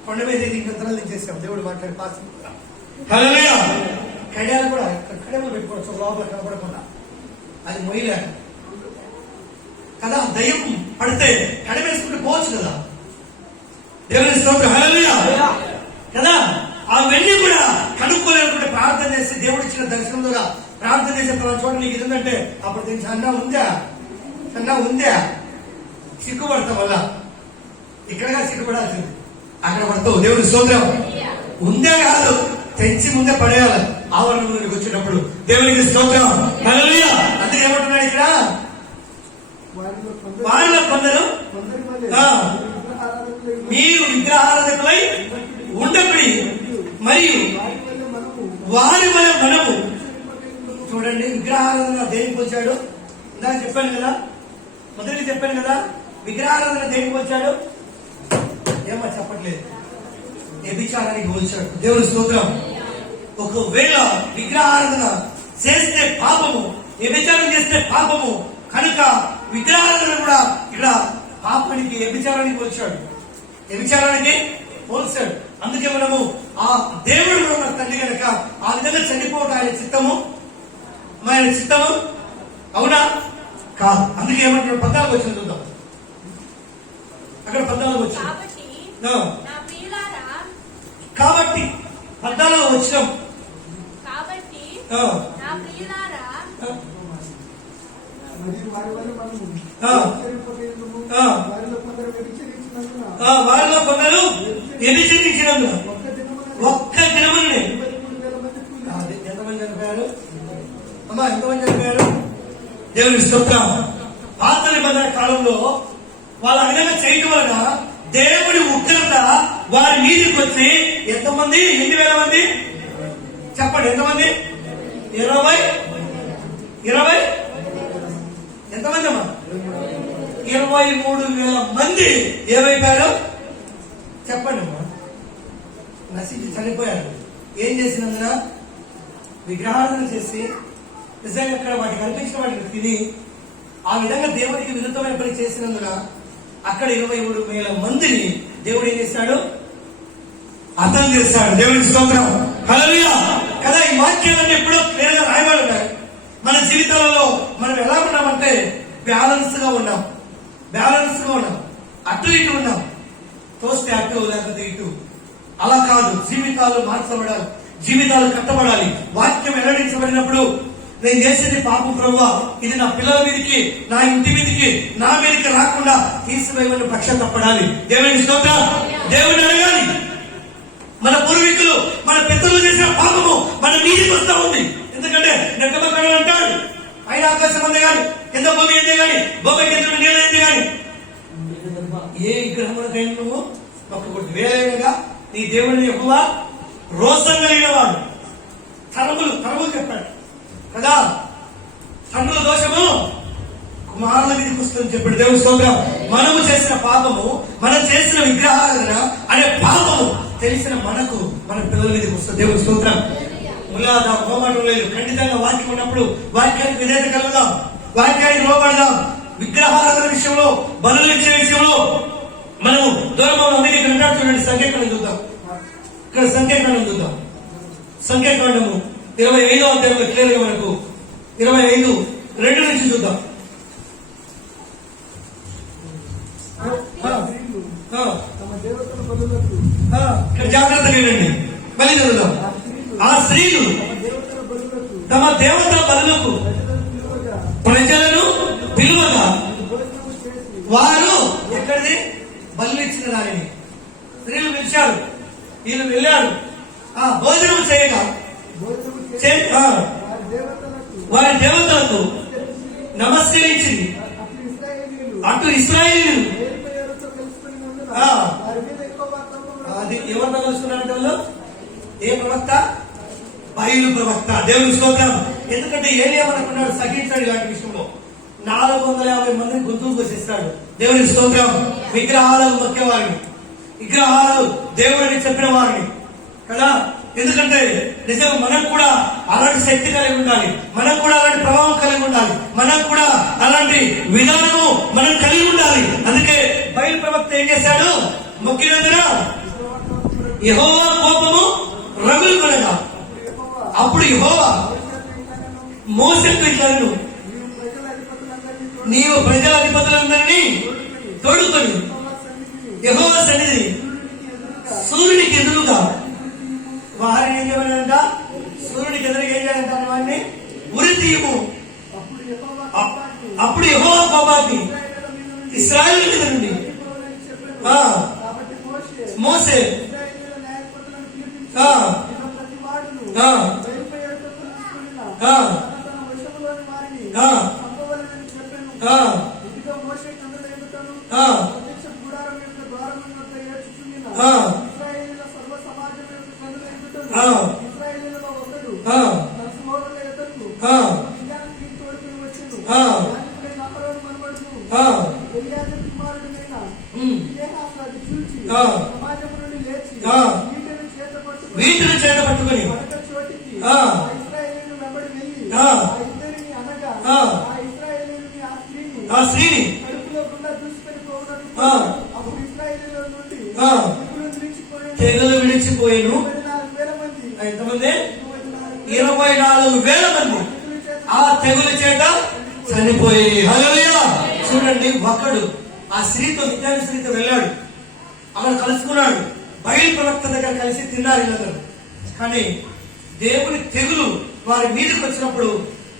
కొండ మీద ఇంకంతరాలు దించేసాం. దేవుడు మాట్లాడి పాస్ హల్లెలూయా. కడియాలు కూడా కడియాలు పెట్టుకోవచ్చు లోపల కనపడకుండా, అది మొయ్యలే కదా. దయ్యం పడితే కడివేసుకుంటే పోవచ్చు కదా. దేవుని స్తోత్రం హల్లెలూయా కదా. అవన్నీ కూడా కనుక్కోలేనుకుంటే ప్రార్థన చేసి దేవుడు ఇచ్చిన దర్శనం ద్వారా ప్రార్థన చేసే చోట నీకు ఇది ఉందంటే అప్పుడు దీనికి సన్నా ఉందా, సన్నా ఉందా, సిగ్గుపడతాం వల్ల. ఇక్కడగా సిగ్గుపడాల్సింది, అక్కడ పడతావు. దేవుని స్తోత్రం. ఉందే కాదు, తెంచి ముందే పడేయాలి ఆవరణ నుండికి వచ్చేటప్పుడు. దేవునికి స్తోత్రం హల్లెలూయా. అందుకే ఏమంటున్నాడు ఇక్కడ, వారిలో కొందరు మీరు విగ్రహారాధకులై ఉండకుడి మరియు వారి వల్ల మనము. చూడండి విగ్రహారాధన దేనికి వచ్చాడు, ఇందాక చెప్పాను కదా, మొదటి చెప్పాను కదా, విగ్రహారాధన దేనికి వచ్చాడు, ఏమో చెప్పట్లేదు, వ్యభిచారానికి వచ్చాడు. దేవుని స్తోత్రం. ఒకవేళ విగ్రహారాధన చేస్తే పాపము, వ్యభిచారం చేస్తే పాపము కనుక విగ్రహాలను కూడా ఇక్కడ పాపానికి వ్యభిచారానికి పోల్చాడు, వ్యభిచారానికి పోల్చాడు. అందుకే మనము ఆ దేవుడు మన తండ్రి కనుక ఆ విధంగా చనిపోవడం ఆయన చిత్తము అవునా కాదు. అందుకే ఏమంటాడు 14 వచ్చిన చూద్దాం. అక్కడ 14 వచ్చిన కాబట్టి 14 వచ్చిన మరియు వారి వల్ల మనము ఆశ్చర్యపోయేందుకు వారిలో కొందరు వ్యభిచరించినందున వారిలో కొందరు వ్యభిచరించినందున ఒక్క దినమునే 23,000 మంది కూలి ఎంతమంది చనిపోయారు అమ్మా? ఎంతమంది చనిపోయారు? దేవుని స్తోత్రం. పాత నిబంధన కాలంలో వాళ్ళ విధంగా చేయటం వలన దేవుడి ఉగ్రత వారి మీదకి వచ్చి ఎంతమంది? 8,000 మంది. చెప్పండి ఎంతమంది? 20 ఎంతమంది అమ్మా? 23,000 మంది ఏమైపోయారు చెప్పండి అమ్మా? నశించి చనిపోయారు. ఏం చేసినందున? విగ్రహాలను చేసి నిజంగా అక్కడ వాటికి కనిపించిన వాటిని తిని ఆ విధంగా దేవుడికి విరుద్ధమైన పని చేసినందున అక్కడ 23,000 మందిని దేవుడు ఏం చేశాడు? అర్థం చేస్తాడు. దేవుడికి స్తోత్రం. హల్లెలూయా. కదా ఈ వాక్యాలన్నీ ఎప్పుడో క్లియర్గా రాయబడి ఉన్నాయి. మన జీవితాలలో మనం ఎలా ఉన్నామంటే బ్యాలెన్స్ గా ఉన్నాం, అటు ఇటు ఉన్నాం, తోస్తే అటు లేకపోతే ఇటు. అలా కాదు. జీవితాలు మార్చబడాలి, జీవితాలు కట్టబడాలి. వాక్యం వెల్లడించబడినప్పుడు నేను చేసేది పాపం ప్రభువా, ఇది నా పిల్లల మీదకి, నా ఇంటి మీదకి, నా మీదకి రాకుండా తీసివేయమని పక్షతప్పడాలి. దేవుని స్తోత్రం. దేవుని అడగాలి. మన పూర్వీకులు, మన పెద్దలు చేసిన పాపము మన మీదకి వస్తా ఉంది. ఎందుకంటే నెట్టబక్కడు అంటాడు, పైన ఆకాశం ఉంది కానీ కింద భూమి అయితే కానీ భూమి కింద నీళ్ళైంది కానీ ఏ విగ్రహములకైనా నువ్వు ఒక్కటి వేరేగా నీ దేవుడిని ఎక్కువ రోషం కలిగిన వాడు. తరములు చెప్పాడు కదా, తండ్రుల దోషము కుమారుల మీదకి వస్తుందని చెప్పాడు. దేవుని స్తోత్రం. మనము చేసిన పాపము, మనం చేసిన విగ్రహారాధన అనే పాపము తెలిసిన మనకు మన పిల్లల మీదకి వస్తుంది. దేవుని స్తోత్రం. ములాదా మోమాటం లేదు. ఖండితంగా వాక్యం ఉన్నప్పుడు వాక్యానికి విధేయత కలుగుదాం, వాక్యానికి లోబడదాం. విగ్రహారాధన విషయంలో, బలులు ఇచ్చే విషయంలో మనము దూరం అందుకే ఇక్కడ ఉంటాడు. చూడండి, సంఖ్యాకాండం చూద్దాం. ఇక్కడ సంఖ్యాకాండం చూద్దాం. సంఖ్యాకాండము 25వ అధ్యాయంలో క్లియర్ గా మనకు 25:2 నుంచి చూద్దాం. తమ దేవతల బలులకు ఇక్కడ జాగ్రత్తగా వినండి, మళ్ళీ చదువుదాం. ఆ స్త్రీలు తమ దేవతల బలులకు ప్రజలను పిలువగా వారు ఎక్కడిది బలు ఇచ్చిన దానిని స్త్రీలు పిలిచారు, వీళ్ళు వెళ్ళారు. భోజనం చేయగా వారి దేవతలకు నమస్కరించి అటు ఇశ్రాయేలీయులు అది ఎవరితో కలుసుకున్నారంటే వాళ్ళు ఏ ప్రవక్త? బయలు ప్రవక్త. దేవుని స్తోత్రం. ఎందుకంటే ఏమనుకున్నాడు? సహించాడు ఇలాంటి విషయంలో 450 మందిని గొంతుకు కోసేస్తాడు. దేవుని స్తోత్రం. విగ్రహాలకు మొక్కేవారిని, విగ్రహాలు దేవుడిని చెప్పిన వారిని కదా. ఎందుకంటే నిజంగా మనం కూడా అలాంటి శక్తి కలిగి ఉండాలి, మనం కూడా అలాంటి ప్రభావం కలిగి ఉండాలి, మనం కూడా అలాంటి విధానము మనం కలిగి ఉండాలి. అందుకే బయలు ప్రవక్త ఏం చేశాడు? మొక్కినందున యెహోవా కోపము రగులుకొనగా అప్పుడు యెహోవా మోషేకు ఇట్లను, నీవు ప్రజల అధిపతులందరినీ తోడుకొని యెహోవా సన్నిధిని సూర్యునికి ఎదురుగా వారిని ఏం చేయమంట? సూర్యుడికి ఎదురుగా ఏం చేయాలంట? వారిని ఉరి తీయము. అప్పుడు యెహోవా కోపాగ్ని ఇశ్రాయేలు మీద నుండి మోసే వీటిని చేత పట్టుకుని నేను 24,000 మంది ఎంతమంది 24,000 మంది ఆ తెగులు చేత చనిపోయి. హల్లెలూయా. చూడండి, ఒకడు ఆ స్త్రీతో విజ్ఞాన స్త్రీతో వెళ్ళాడు, ఆమెను కలుసుకున్నాడు, బయలు ప్రవక్త దగ్గర కలిసి తిన్నారు వీళ్ళందరూ. కానీ దేవుని తెగులు వారి మీదకి వచ్చినప్పుడు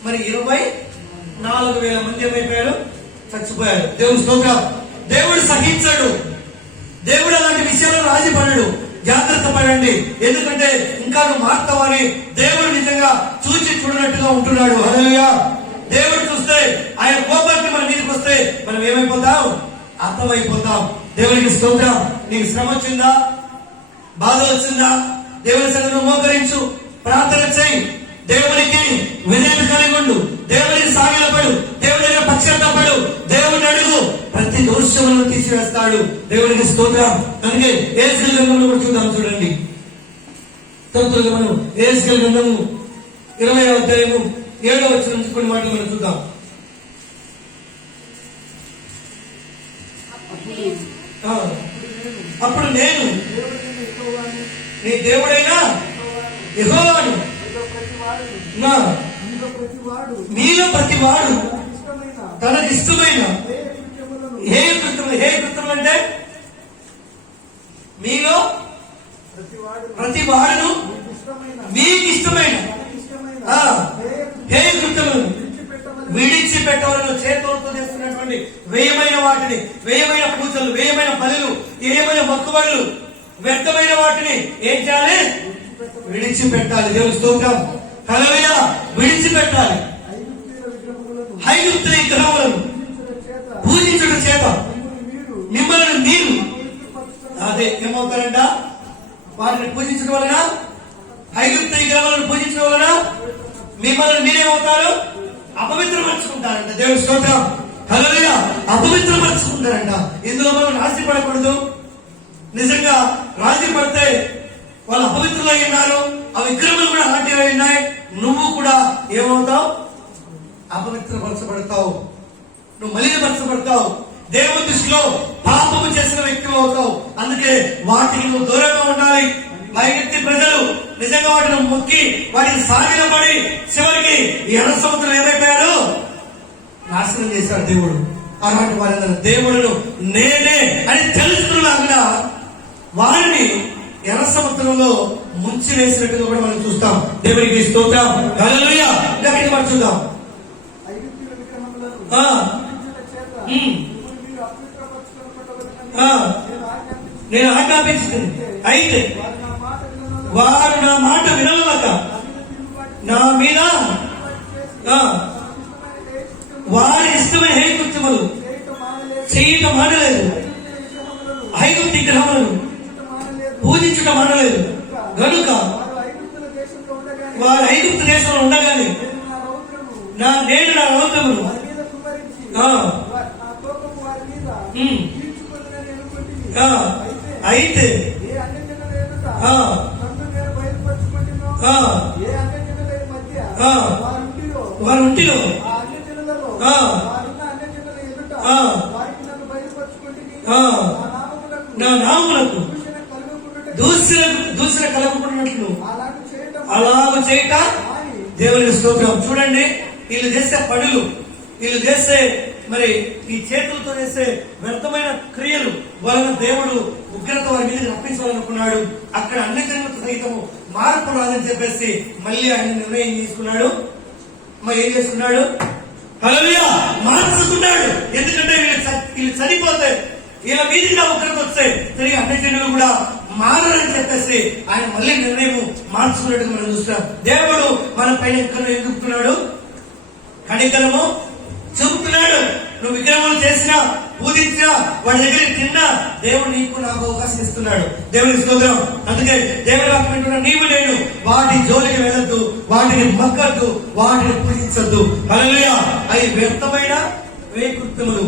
మరి 24,000 మంది ఏమైపోయారు? చచ్చిపోయారు. దేవుడు స్తోత్రం. దేవుడు సహించాడు. దేవుడు అలాంటి విషయాలను రాజీపడడు. జాగ్రత్త పడండి, ఎందుకంటే ఇంకా నువ్వు మారుతావని దేవుడు నిజంగా చూచి చూడనట్టుగా ఉంటున్నాడు. హల్లెలూయా. దేవుడు చూస్తే ఆయన కోపానికి మన మీదకి వస్తే మనం ఏమైపోతాం? అర్థమైపోతాం. దేవునికి స్తోత్రం. నీకు శ్రమ వచ్చిందా, బాధ వచ్చిందా, దేవుని సన్నిధిలో మోకరించు, ప్రార్థన చేయి, దేవునికి విధేయత కలిగి ఉండు, దేవునికి సాగిలపడు, దేవుని దగ్గర పశ్చాత్తాపడు, దేవుని అడుగు, ప్రతి దోషములను తీసివేస్తాడు. దేవునికి స్తోత్రం. అందుకే యేసుల గ్రంథంలో కూడా చూద్దాం. చూడండి, తొందరగా మనం యేసుల గ్రంథము 20వ అధ్యాయము 7వ వచనం నుంచి కొన్ని మాటలు మనం చూద్దాం. అప్పుడు నేను నీ దేవుడైనా యెహోవాను, మీలో ప్రతి వాడు తనకి ఇష్టమైన ఏ కృత్యం అంటే మీలో ప్రతి వాడును మీకు ఇష్టమైన ఏ కృత్యములను విడిచిపెట్టవలను, చేతులతో చేస్తున్నటువంటి వ్యయమైన వాటిని, వ్యయమైన పూజలు, వ్యయమైన బలులు, ఏమైన మొక్కుబడులు, వ్యర్థమైన వాటిని ఏం చేయాలి? విడిచిపెట్టాలి. దేవుని స్తోత్రం. హల్లెలూయా. విడిచిపెట్టాలి. ఐగుప్తు విగ్రహములను పూజించుట చేత మిమ్మల్ని మీరు అదే ఏమవుతారంట? వాటిని పూజించడం వలన, ఐగుప్తు విగ్రహాలను పూజించడం వలన మిమ్మల్ని మీరేమవుతారు? అపవిత్రపరచుకుంటారంట. దేవుని స్తోత్రం. హల్లెలూయా. అపవిత్రపరచుకుంటారంట. ఇందులో మనం రాజీ పడకూడదు. నిజంగా రాజీ పడితే వాళ్ళు అపవిత్రులై ఉన్నారు, ఆ విగ్రహాలు కూడా అలాంటివి ఉన్నాయి. నువ్వు కూడా ఏమవుతావు? అపవిత్రపరచబడతావు, నువ్వు మలినపరచబడతావు, దేవుని దృష్టిలో పాపము చేసిన వ్యక్తి అవుతావు. అందుకే వాటికి నువ్వు దూరంగా ఉండాలి. ఐగుప్తు ప్రజలు నిజంగా వాటిని మొక్కి వాటిని సాగిలపడి చివరికి ఎర్ర సముద్రం ఏమైపోయారు? నాశనం చేశాడు దేవుడు. అలాంటి వారి దేవుడును నేనే అని తెలుసుకున్నాక వారిని ఎర్ర సముద్రంలో ముంచి వేసినట్టుగా కూడా మనం చూస్తాం. దేవునికి స్తోత్రం. హల్లెలూయా. ఇంకా మనం చూద్దాం. నేను ఆజ్ఞాపించింది అయితే వారు నా మాట వినలేక నా మీద వారి ఇష్టమైన హే కృత్యములు చేయటం మానలేదు, ఐగుప్తు విగ్రహములను పూజించుట మానలేదు. గనుక వారు ఐగుప్తు దేశంలో ఉండగానే నేను నా రౌద్రమును అయితే వారి ఇంటిలో నా నామములకు దూషణ కలగకున్నట్లు అలాగ చేయట దేవునికి స్తోత్రం. చూడండి, వీళ్ళు చేసే పనులు, వీళ్ళు చేసే మరి ఈ చేతులతో చేసే వ్యర్థమైన క్రియలు వలన దేవుడు ఉగ్రత వారి మీద రప్పించాలనుకున్నాడు. అక్కడ అన్ని జనులకు సైతము మార్పు రాదని చెప్పేసి మళ్ళీ ఆయన నిర్ణయం తీసుకున్నాడు. మరి ఏం చేసుకున్నాడు? హల్లెలూయా. మార్చుకున్నాడు. ఎందుకంటే వీళ్ళు చనిపోతే వీళ్ళ మీదుగా ఉగ్రత వస్తే తిరిగి అన్ని జనులు కూడా మారని చెప్పేసి ఆయన మళ్ళీ నిర్ణయం మార్చుకున్నట్టుగా మనం చూస్తున్నాం. దేవుడు మన పైన ఎందుకున్నాడు? కనికరము చెబుతున్నాడు. నువ్వు విగ్రహములు చేసినా, పూజించినా, వాడి దగ్గర తిన్నా దేవుడు నీకు నాకు అవకాశం ఇస్తున్నాడు. దేవుని స్తోత్రం. అందుకే దేవుడు అక్కడ నీవు నేను వాటి జోలికి వెళ్ళొద్దు, వాటిని మొక్కద్దు, వాటిని పూజించద్దు. హల్లెలూయా. అవి వ్యర్థమైన వేకృత్యములు,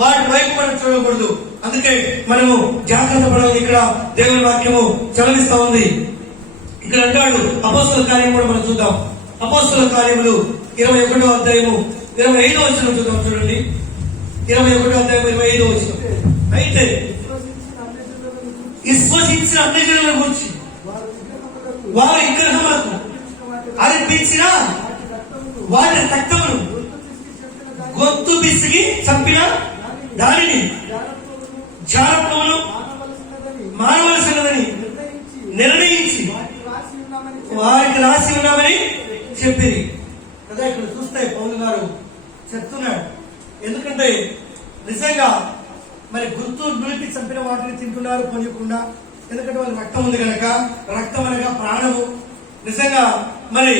వాటి వైపు మనం చూడకూడదు. అందుకే మనము జాగ్రత్త పడాలి. ఇక్కడ దేవుని వాక్యము చలవిస్తా ఉంది. ఇక్కడ అంటాడు అపోస్తల కార్యం కూడా మనం చూద్దాం. అపోస్తల కార్యములు 21వ అధ్యాయము 25వ వచనం చూద్దాం. చూడండి, 21వ అధ్యాయం 25వ వచనం. అయితే విశ్వసించిన అన్ని జనుల గురించి వారి విగ్రహములకు అర్పించిన వాటి రక్తమును గొంతు పిసికి చంపిన దానిని జారత్వమును మానవలసినదని నిర్ణయించి వారికి రాసి ఉన్నామని చెప్పింది కదా. ఇక్కడ చూస్తే పౌలు గారు చెప్తున్నాడు. ఎందుకంటే నిజంగా మరి గుర్తు నిలిపి చంపిన వాటిని తింటున్నారు పొందకుండా. ఎందుకంటే వాళ్ళ రక్తం ఉంది కనుక, రక్తం అనగా ప్రాణము. నిజంగా మరి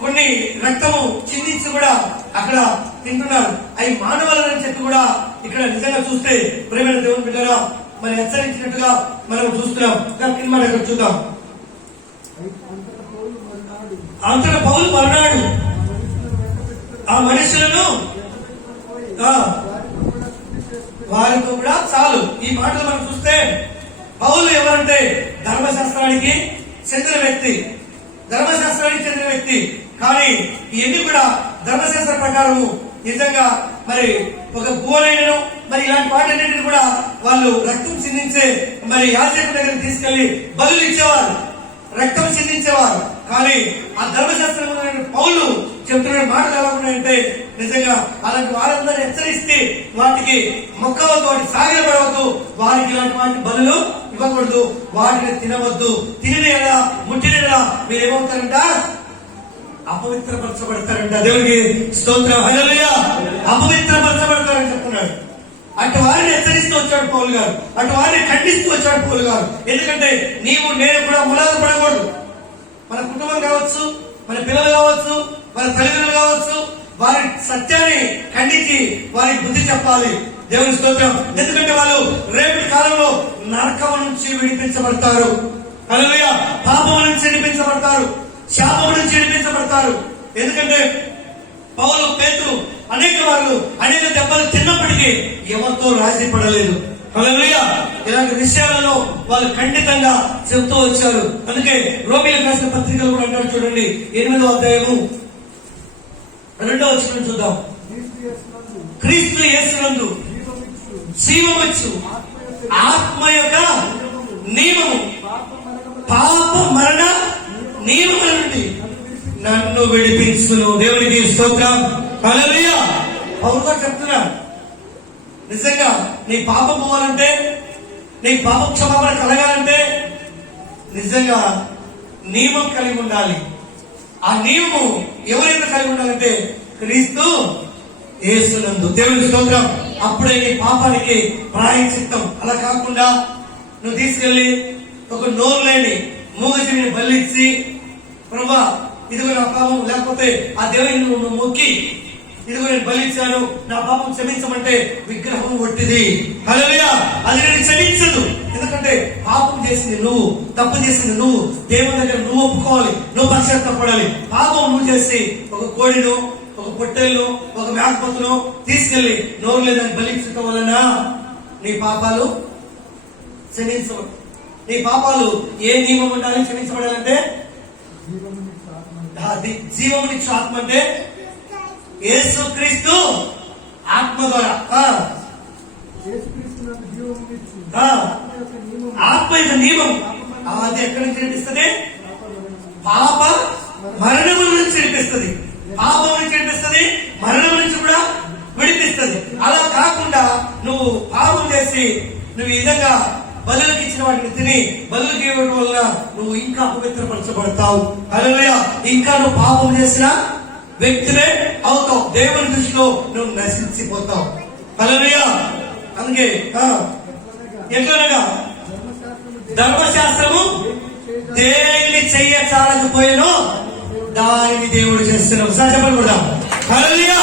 కొన్ని రక్తము చిందించి కూడా అక్కడ తింటున్నారు. అవి మానవాలని చెప్పి కూడా ఇక్కడ నిజంగా చూస్తే ప్రేమైన దేవుని బిడ్డగా మరి హెచ్చరించినట్టుగా మనం చూస్తున్నాం. కింద మాట ఇక్కడ చూద్దాం. అంతటా పౌలు మరునాడు ఆ మనుషులను వారితో కూడా చాలు. ఈ మాటలు మనం చూస్తే పౌలు ఎవరంటే ధర్మశాస్త్రానికి చెందిన వ్యక్తి, ధర్మశాస్త్రానికి చెందిన వ్యక్తి. కానీ ఇవన్నీ కూడా ధర్మశాస్త్ర ప్రకారము నిజంగా మరి ఒక గోలైనను మరి ఇలాంటి వాటన్నింటిని కూడా వాళ్ళు రక్తం చిందించే మరి యాజకుడి దగ్గర తీసుకెళ్లి బలులు ఇచ్చేవారు, రక్తం చిందించేవారు. కానీ ఆ ధర్మశాస్త్రం పౌలు చెప్తున్న మాటలు ఎలా ఉన్నాయంటే నిజంగా అలాంటి వారందరూ హెచ్చరిస్తే వాటికి మొక్కవద్దు, వాటికి సాగిలపడవద్దు, వారికి ఇలాంటి వాటి బలులు ఇవ్వకూడదు, వాటిని తినవద్దు. తినిన ఎలా ముట్టిన ఎలా మీరు ఏమవుతారంట? అపవిత్రపరచబడతారంట. దేవుడికి స్తోత్రం, హల్లెలూయా. అపవిత్రపరచబడతారని చెప్తున్నాడు. అటు వారిని హెచ్చరిస్తూ వచ్చాడు పౌలు గారు, అటు వారిని ఖండిస్తూ వచ్చాడు పౌలు గారు. ఎందుకంటే నీవు నేను కూడా ములాద పడకూడదు. మన కుటుంబం కావచ్చు, మన పిల్లలు కావచ్చు, మన తల్లిదండ్రులు కావచ్చు, వారి సత్యాన్ని ఖండించి వారికి బుద్ధి చెప్పాలి. దేవుని స్తోత్రం. ఎందుకంటే వాళ్ళు రేపటి కాలంలో నరకం నుంచి విడిపించబడతారు, హల్లెలూయా. పాపం నుంచి విడిపించబడతారు, శాపం నుంచి విడిపించబడతారు. ఎందుకంటే పౌలు పేతురు అనేక వారు అనేక దెబ్బలు తిన్నప్పటికీ ఎవరితో రాజీ పడలేదు, హల్లెలూయా. ఇలాంటి విషయాలలో వాళ్ళు ఖండితంగా చెబుతూ వచ్చారు. అందుకే రోమీయులకు రాసిన పత్రికలు కూడా అంటారు చూడండి, 8వ అధ్యాయము 2వ వచనం చూద్దాం. క్రీస్తు యేసునందు జీవమొచ్చు ఆత్మ యొక్క నియమము పాప మరణ నియమముల నుండి నన్ను విడిపించును. దేవునికి స్తోత్రం, హల్లెలూయా. పౌలు గారు చెప్తున్నారు, నిజంగా నీ పాపం పోవాలంటే, నీ పాప క్షమాపణ కలగాలంటే నిజంగా నియమం కలిగి ఉండాలి. ఆ నియమం ఎవరైనా కలిగి ఉండాలంటే క్రీస్తు యేసునందు. దేవుని స్తోత్రం. అప్పుడే నీ పాపానికి ప్రాయశ్చిత్తం. అలా కాకుండా నువ్వు తీసుకెళ్లి ఒక నోరు లేని మూగజీవిని బలిచ్చి, ప్రభువా ఇదిగో నా పాపం, లేకపోతే ఆ దేవుని నువ్వు మొక్కి ఇదిగో నేను బలిచ్చాను నా పాపం క్షమించమంటే విగ్రహం ఒట్టిది, హల్లెలూయా. అది నేను క్షమించదు. ఎందుకంటే పాపం చేసింది నువ్వు, తప్పు చేసింది నువ్వు. దేవుని దగ్గర నువ్వు ఒప్పుకోవాలి, నువ్వు పశ్చాత్తాపడాలి. పాపం నువ్వు చేసి ఒక కోడిను, ఒక పొట్టేళ్ళు, ఒక మేకపోతును తీసుకెళ్లి నోరు లేదని బలించడం వలన నీ పాపాలు క్షమించబడు. నీ పాపాలు ఏ నియమం ఉండాలి క్షమించబడాలంటే? జీవమునిచ్చు ఆత్మ అంటే యేసుక్రీస్తు ఆత్మ ద్వారా, ఆత్మ యొక్క నియమం. అది ఎక్కడి నుంచి నడిపిస్తుంది? పాప మరణము నుంచి నడిపిస్తుంది, పాపం నుంచి నడిపిస్తుంది, మరణం నుంచి కూడా విడిపిస్తుంది. అలా కాకుండా నువ్వు పాపం చేసి నువ్వు ఈ విధంగా బలులకు ఇచ్చిన వాటిని తిని బలులకు ఇవ్వడం వల్ల నువ్వు ఇంకా అపవిత్రపరచబడతావు, హల్లెలూయా. ఇంకా నువ్వు పాపం చేసిన వ్యక్తినే అవుతావు. దేవుని దృష్టిలో నువ్వు నశించిపోతావు, హల్లెలూయా. అందుకే ఎట్లనగా ధర్మశాస్త్రము దేనిని చెయ్యచాలకపోయానో దానిని దేవుడు చేస్తున్నావు. సాధ్యపడి కూడా హల్లెలూయా,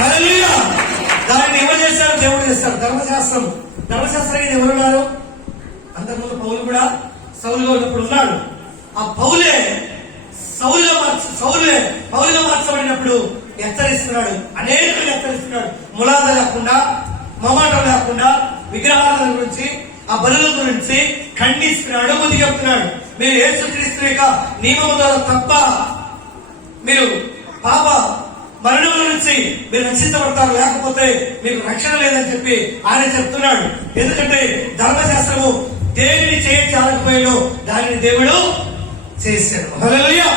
హల్లెలూయా. దానిని ఎవరు చేస్తారు? దేవుడు చేస్తారు. ధర్మశాస్త్రం, ధర్మశాస్త్రం ఎవరున్నారు? అంతకుముందు పౌలు కూడా సౌలుగా ఉన్నప్పుడు ఉన్నాడు. ఆ పౌలే పౌలుగా మార్చబడినప్పుడు హెచ్చరిస్తున్నాడు, అనేక హెచ్చరిస్తున్నాడు. ములాద లేకుండా, మొమాటం లేకుండా విగ్రహాల గురించి, ఆ బలుల గురించి ఖండిస్తున్నాడు, బుద్ధి చెప్తున్నాడు. మీరు యేసుక్రీస్తు యొక్క నియమం ద్వారా తప్ప మీరు పాప మరణం నుంచి మీరు రక్షించబడతారు, లేకపోతే మీకు రక్షణ లేదని చెప్పి ఆయన చెప్తున్నాడు. ఎందుకంటే ధర్మశాస్త్రము దేనిని చేయకపోయాడో దానిని దేవుడు చేశాడు. హల్లెలూయా.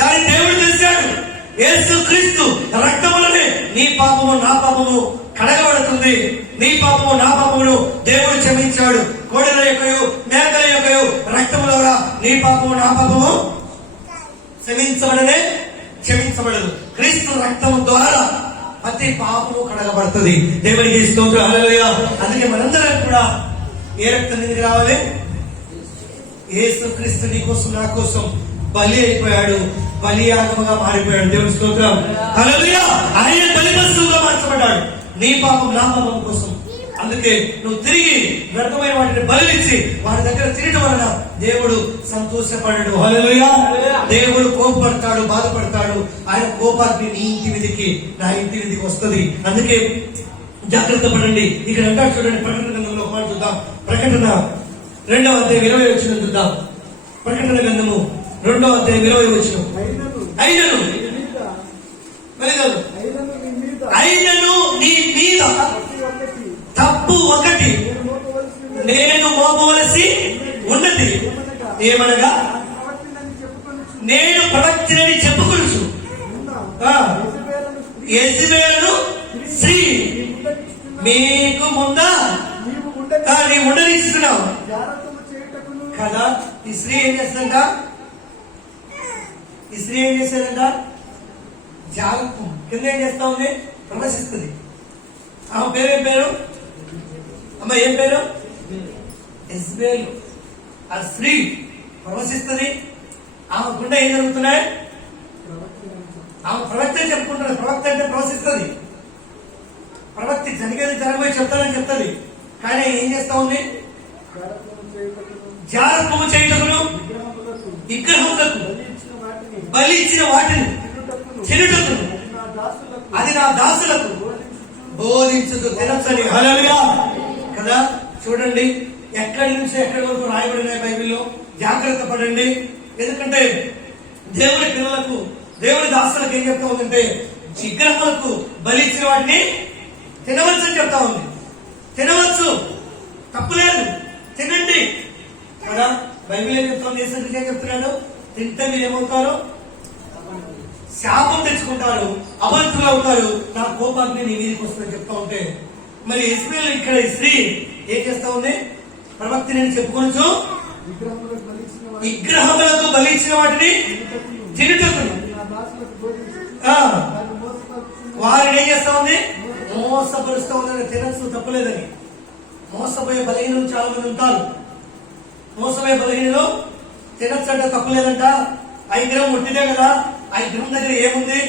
దాన్ని దేవుడు చేశాడు. యేసు క్రీస్తు రక్తములనే నీ పాపము నా పాపము కడగబడుతుంది. నీ పాపము నా పాపమును దేవుడు క్షమించాడు. కోడెల యొక్కయు మేకల యొక్కయు రక్తము ద్వారా నీ పాపము నా పాపము క్షమించబడదు. క్రీస్తు రక్తము ద్వారా ప్రతి పాపము కడగబడుతుంది. దేవునికి స్తోత్రం. హల్లెలూయా. అందుకే మనందరం కూడా ఏ రక్తం ఎందుకు రావాలి? యేసు క్రీస్తు నీ కోసం నా కోసం బలి అయిపోయాడు, బలియాగముగా మారిపోయాడు. దేవుని స్తోత్రం. హల్లెలూయా. ఆయన బలి వస్తువుగా మార్చబడ్డాడు నీ పాపం నా పాపం కోసం. అందుకే నువ్వు తిరిగి వ్యర్థమైన వాటిని బలిచ్చి వారి దగ్గర తిరగడం వలన దేవుడు సంతోషపడడు. హల్లెలూయా. దేవుడు కోపపడతాడు, బాధపడతాడు. ఆయన కోపాగ్ని నీ ఇంటి మీదకి నా ఇంటి మీదకి వస్తుంది. అందుకే జాగ్రత్త పడండి. ఇక్కడ అంటాడు చూడండి, ప్రకటన గ్రంథంలో ఒక మాట చూద్దాం. ప్రకటన 2వ అధ్యాయం 20 వచనం చూద్దాం. ప్రకటన గ్రంథము 2వ అధ్యాయం 20 వచనం. అయినను నీ మీద తప్పు ఒకటి నేను మోపవలసి ఉన్నది. ఏమనగా నేను ప్రవక్తనని చెప్పుకొనుచు యెజబెలును స్త్రీ మీకు ముందా నీ ఉండనిస్తున్నావు కదా. ఈ స్త్రీ ఏం చేస్తుందంట? ఈ స్త్రీ ఏం చేసేదంట? జాగ్రత్త కింద ఏం చేస్తా ఉంది? ప్రవేశిస్తుంది. ఆమె పేరేం పేరు? అమ్మ ఏం పేరు? యెజబెలు. ఆ స్త్రీ ప్రవశిస్తుంది. ఆమె గుండె ఏం జరుగుతున్నాయి? ఆమె ప్రవక్త చెప్పుకుంటున్నది. ప్రవక్త అంటే ప్రవశిస్తుంది. ప్రవక్త జరిగేది జరగబోయి చెప్తానని చెప్తుంది. కానీ ఏం చేస్తా ఉంది? జారత్వము చేయుటకును విగ్రహములకు బలి ఇచ్చిన వాటిని తినుటకును అది నా దాసులకు బోధించదు తినచ్చని. హల్లెలూయా కదా. చూడండి, ఎక్కడి నుంచి ఎక్కడి వరకు రాయబడినాయి బైబిల్లో. జాగ్రత్త పడండి. ఎందుకంటే దేవుడి పిల్లలకు, దేవుడి దాసులకు ఏం చెప్తా ఉందంటే విగ్రహాలకు బలి ఇచ్చిన వాటిని తినవచ్చు అని చెప్తా ఉంది. తినవచ్చు, తప్పులేదు, తినండి కదా. బైబిల్ ఏం చెప్తా ఉంది? ఏం చెప్తున్నాడు? తింటే మీరు ఏమవుతారు? శాపం తెచ్చుకుంటారు, అభద్రులు అవుతారు, నా కోపాగ్ని నీ మీదకి వస్తుందని చెప్తా ఉంటే, మరి యెజబెలు ఇక్కడ ఈ స్త్రీ ఏం చేస్తా ఉంది? ప్రవక్త నేను చెప్పుకోవచ్చు విగ్రహములకు బలి ఇచ్చిన వాటిని తినుటకును వారిని ఏం చేస్తా ఉంది? మోసపరుస్తా ఉందని. తినచ్చు, తప్పలేదని. మోసపోయే బలహీనులు చాలా మంది ఉంటారు. మోసపోయే బలహీనులు తినచ్చంట, తప్పలేదంట. 5 గ్రాములు ఒట్టిదే కదా. 5 గ్రాముల దగ్గర ఏముంది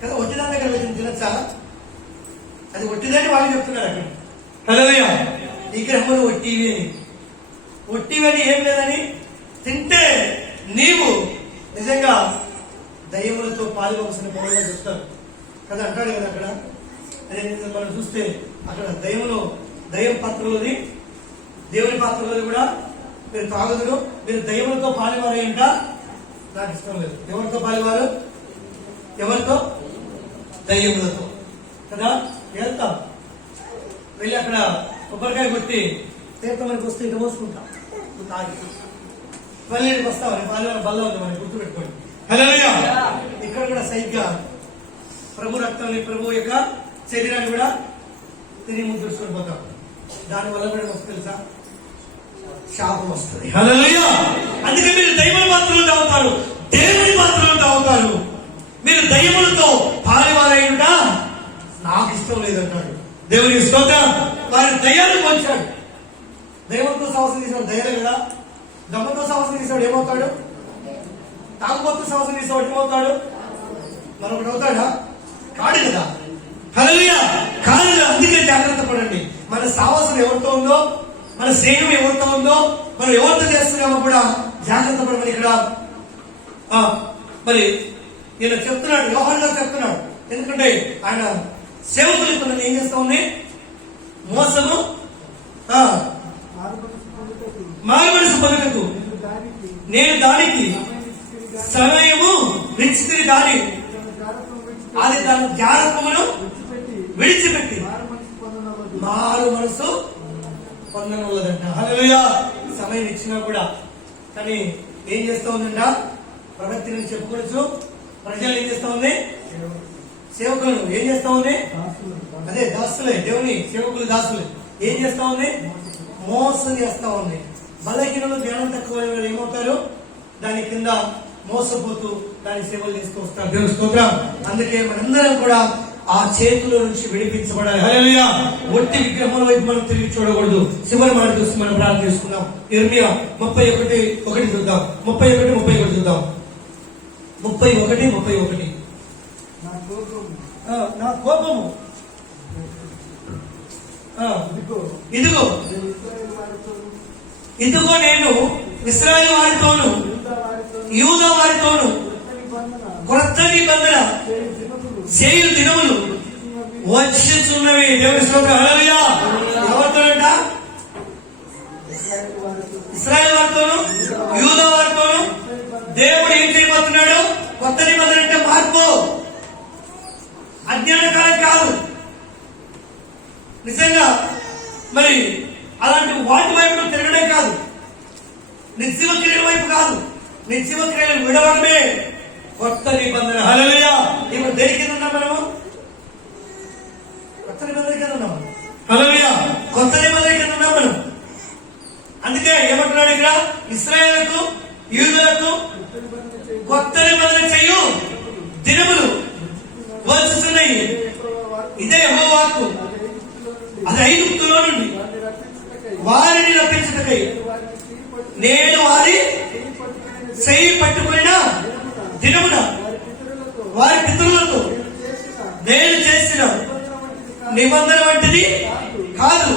కదా? ఒట్టిదాని దగ్గర తినచ్చా? అది ఒట్టిదని వాళ్ళు చెప్తున్నారు అక్కడ. హల్లెలూయా. ఈ గ్రహములు ఒట్టివని ఏం లేదని తింటే నీవు నిజంగా దయ్యములతో పాల్గొవలసిన పనులుగా చెప్తారు కదా. అంటాడు కదా అక్కడ. అదే మనం చూస్తే అక్కడ దయ్యం పాత్రలోని దేవుని పాత్రలో కూడా మీరు తాగుదురు, మీరు దయ్యములతో పాలివారు ఏంట? నాకు ఇష్టం లేదు. ఎవరితో పాలివారు? ఎవరితో? దయ్యములతో కదా. వెళ్తాం, వెళ్ళి అక్కడ కొబ్బరికాయ కొట్టి తీర్థమనికి వస్తే ఇటు మోసుకుంటాం. తాగి మళ్ళీ వస్తామని పాలివారు బల్ల ఉంది మరి గుర్తుపెట్టుకోండి. హల్లెలూయా. ఇక్కడ కూడా సైగ్గా ప్రభు రక్తాన్ని, ప్రభు యొక్క శరీరాన్ని కూడా తిరిగి ముద్దుకొని పోతాం. దానివల్ల కూడా వస్తుంది తెలుసా? శాపం వస్తుంది. హల్లెలూయా. అందుకే మీరు దైవ పాత్రలు తాగుతారు, దేవుని పాత్రలు తాగుతారు. మీరు దయ్యములతో పాలివారైన నాకు ఇష్టం లేదంటాడు. దేవునికి స్తోత్రం. వారి దయ్యాన్ని పోల్చాడు. దైవంతో సహవాసం తీసాడు, దయ్యాలే కదా. దమ్మతో సహవాసం తీసాడు, ఏమవుతాడు? తాగుబోతు సహవాసం తీసాడు, ఏమవుతాడు? మరొకటి అవుతాడా? కాడు కదా. హల్లెలూయా. కాదు. అందుకే జాగ్రత్త పడండి. మన సహవాసం ఎవరితో ఉందో, మన స్నేహం ఎవరితో ఉందో, మనం ఎవరితో చేస్తున్నామో కూడా జాగ్రత్త పడమని ఇక్కడ మరి ఈయన చెప్తున్నాడు, యోహాను గారు చెప్తున్నాడు. ఎందుకంటే ఆయన సేవకులకు నన్ను ఏం చేస్తా ఉంది? మోసము, మారుమనసు పొందుటకు నేను దానికి సమయము విడిచితిని, దాని అది దాని జాగ్రత్తమును విడిచిపెట్టి మారు మనసు పొందనవలదంట. హల్లెలూయా. సమయం ఇచ్చినా కూడా కానీ ఏం చేస్తా ఉందంట? ప్రవక్తని చెప్పుకోవచ్చు. ప్రజలు ఏం చేస్తా ఉంది? సేవకులను ఏం చేస్తా ఉంది? అదే దాసులే, దేవుని సేవకులు దాసులు ఏం చేస్తా ఉంది? మోసం చేస్తా ఉంది. బలహీనులు, జ్ఞానం తక్కువ ఏమవుతారు? దాని కింద మోసపోతూ దాని సేవలు చేస్తూ వస్తారు. దేవుని స్తోత్రం. అందుకే మనందరం కూడా ఆ చేతుల నుంచి విడిపించబడాలి. హల్లెలూయా. ఒట్టి విగ్రహం వైపు మనం తిరిగి చూడకూడదు. చివరి మాట చూసి మనం ప్రార్థన చేసుకుందాం. ఇర్మియా 31:1 చూద్దాం. 31:31 చూద్దాం. 31:31. నా కోపము ఇదిగో ఇదిగో నేను ఇశ్రాయేలు వారితోను యూదా వారితోను కొత్త నిబంధన చేయు దినములు వచ్చుచున్నవి. దేవుని స్తోత్రం. హల్లెలూయా. ఎవరితోనంట? ఇశ్రాయేలు వారితోను యూదా వారితోను దేవుడు ఏం చేయబోతున్నాడు? కొత్త నిబంధన అంటే మార్పు, అజ్ఞాన కాలం కాదు. నిజంగా మరి అలాంటి వాటి వైపు తిరగడం కాదు, నిర్జీవ క్రియల వైపు కాదు, నిర్జీవ క్రియలు విడవడమే కొత్త నిబంధన. హల్లెలూయా. ఇప్పుడు దేని కింద ఉన్నాం మనము? కొత్త నిబంధన కింద ఉన్నాం. హల్లెలూయా. కొత్త నిబంధన కింద ఉన్నాం మనం. అందుకే ఏమంటున్నాడు ఇక్కడ? ఇశ్రాయేలుకు యూదులకు కొత్త నిబంధన చేయు దినములు వచ్చుతున్నాయి. ఇదే యెహోవా వాక్కు. అది ఐగుప్తులో నుండి వారిని రప్పించుటకై నేను వారి చెయ్యి పట్టుకున్న దినమున వారి పితరులతో నేను చేసిన నిబంధన వంటిది కాదు.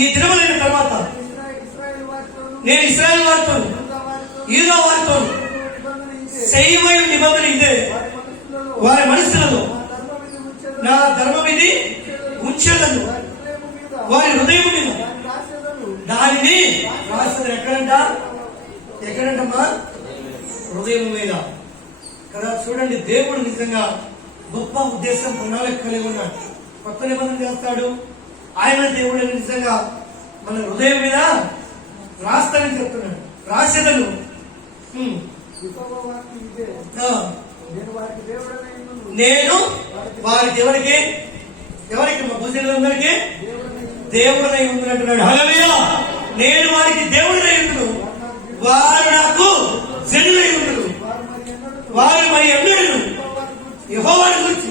ఈ దినములైన తర్వాత నేను ఇశ్రాయేలు వారితో యూదా వారితో చేయబోయే నిబంధన ఇదే. వారి మనసులలో నా ధర్మం ఇది ఉంచేదను, వారి హృదయం మీద దానిని రాసేది. ఎక్కడంటమ్మా? హృదయం మీద కదా. చూడండి, దేవుడు నిజంగా గొప్ప ఉద్దేశం, ప్రణాళిక కలిగి ఉన్నాడు. కొత్త నిబంధన చేస్తాడు. ఆయన దేవుడు నిజంగా మన హృదయం మీద రాస్తానని చెప్తున్నాడు. రాసేదను. నేను వారికి ఎవరికి మా భూజనులందరికీ దేవుడనై ఉంటున్నాడు. హల్లెలూయా. నేను వారికి దేవుడనై ఉంటును, వారు నాకు జనులై ఉంటును. వారు మరి ఎన్నడూ యెహోవాను గురించి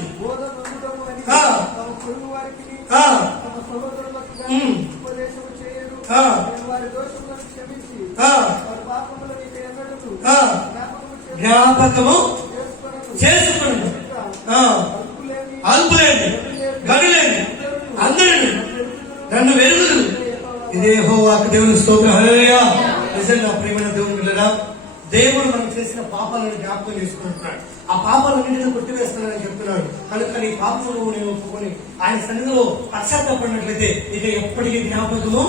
జ్ఞాపకము చేసుకున్నాడు. అల్పులేని గనులేని అందరూ నన్ను వెలుగులు. ఇదే యెహోవాకు దేవుని స్తోత్రం. హల్లెలూయా. నిజంగా ప్రియమైన దేవుని పిల్లరా, దేవుడు మనం చేసిన పాపాలను జ్ఞాపకం చేసుకుంటున్నాడు. ఆ పాపాలన్నింటినీ కొట్టివేస్తున్నాడని చెప్తున్నాడు. కనుక నీ పాపమును నేను ఒప్పుకొని ఆయన సన్నిధిలో పశ్చాత్తాపడినట్లయితే ఇక ఎప్పటికీ జ్ఞాపకము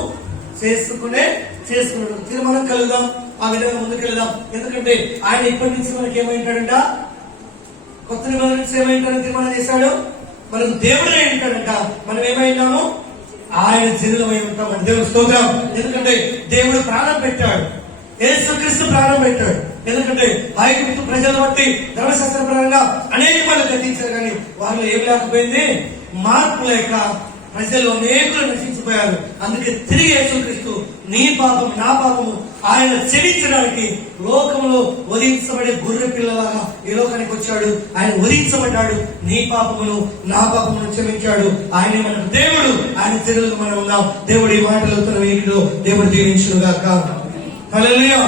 చేసుకున్నాడు. తీర్మానం కలుగుదాం, ఆ విధంగా ముందుకెళ్దాం. ఎందుకంటే ఆయన ఇప్పటి నుంచి మనకి ఏమైంటాడంట? కొత్త నిబంధన నుంచి ఏమైంటాడని తీర్మానం చేశాడు. మనకు దేవుడే ఉంటాడంట. మనం ఏమైనాము? ఆయన జనులమై ఉంటామని. దేవుడు స్తోత్రం. ఎందుకంటే దేవుడు ప్రాణం పెట్టాడు, యేసుక్రీస్తు ప్రాణం పెట్టాడు. ఎందుకంటే ఐగుప్తు ప్రజలు బట్టి ధర్మశాస్త్ర పరంగా అనేక మంది గతించారు, కానీ వారిలో ఏం లేకపోయింది? మార్పు లేక ప్రజలు అనేకులు నశించిపోయారు. అందుకే తిరిగి యేసుక్రీస్తు నీ పాపం నా పాపము ఆయన క్షమించడానికి లోకంలో వధించబడే గొర్రె పిల్లలాగా ఈ లోకానికి వచ్చాడు. ఆయన వధించబడ్డాడు, నీ పాపమును నా పాపమును క్షమించాడు. ఆయనే మనకు దేవుడు, ఆయన జనులకు మనం ఉన్నాం. దేవుడి మాటలు వీటిలో దేవుడు దీవించును గాక. హల్లెలూయా.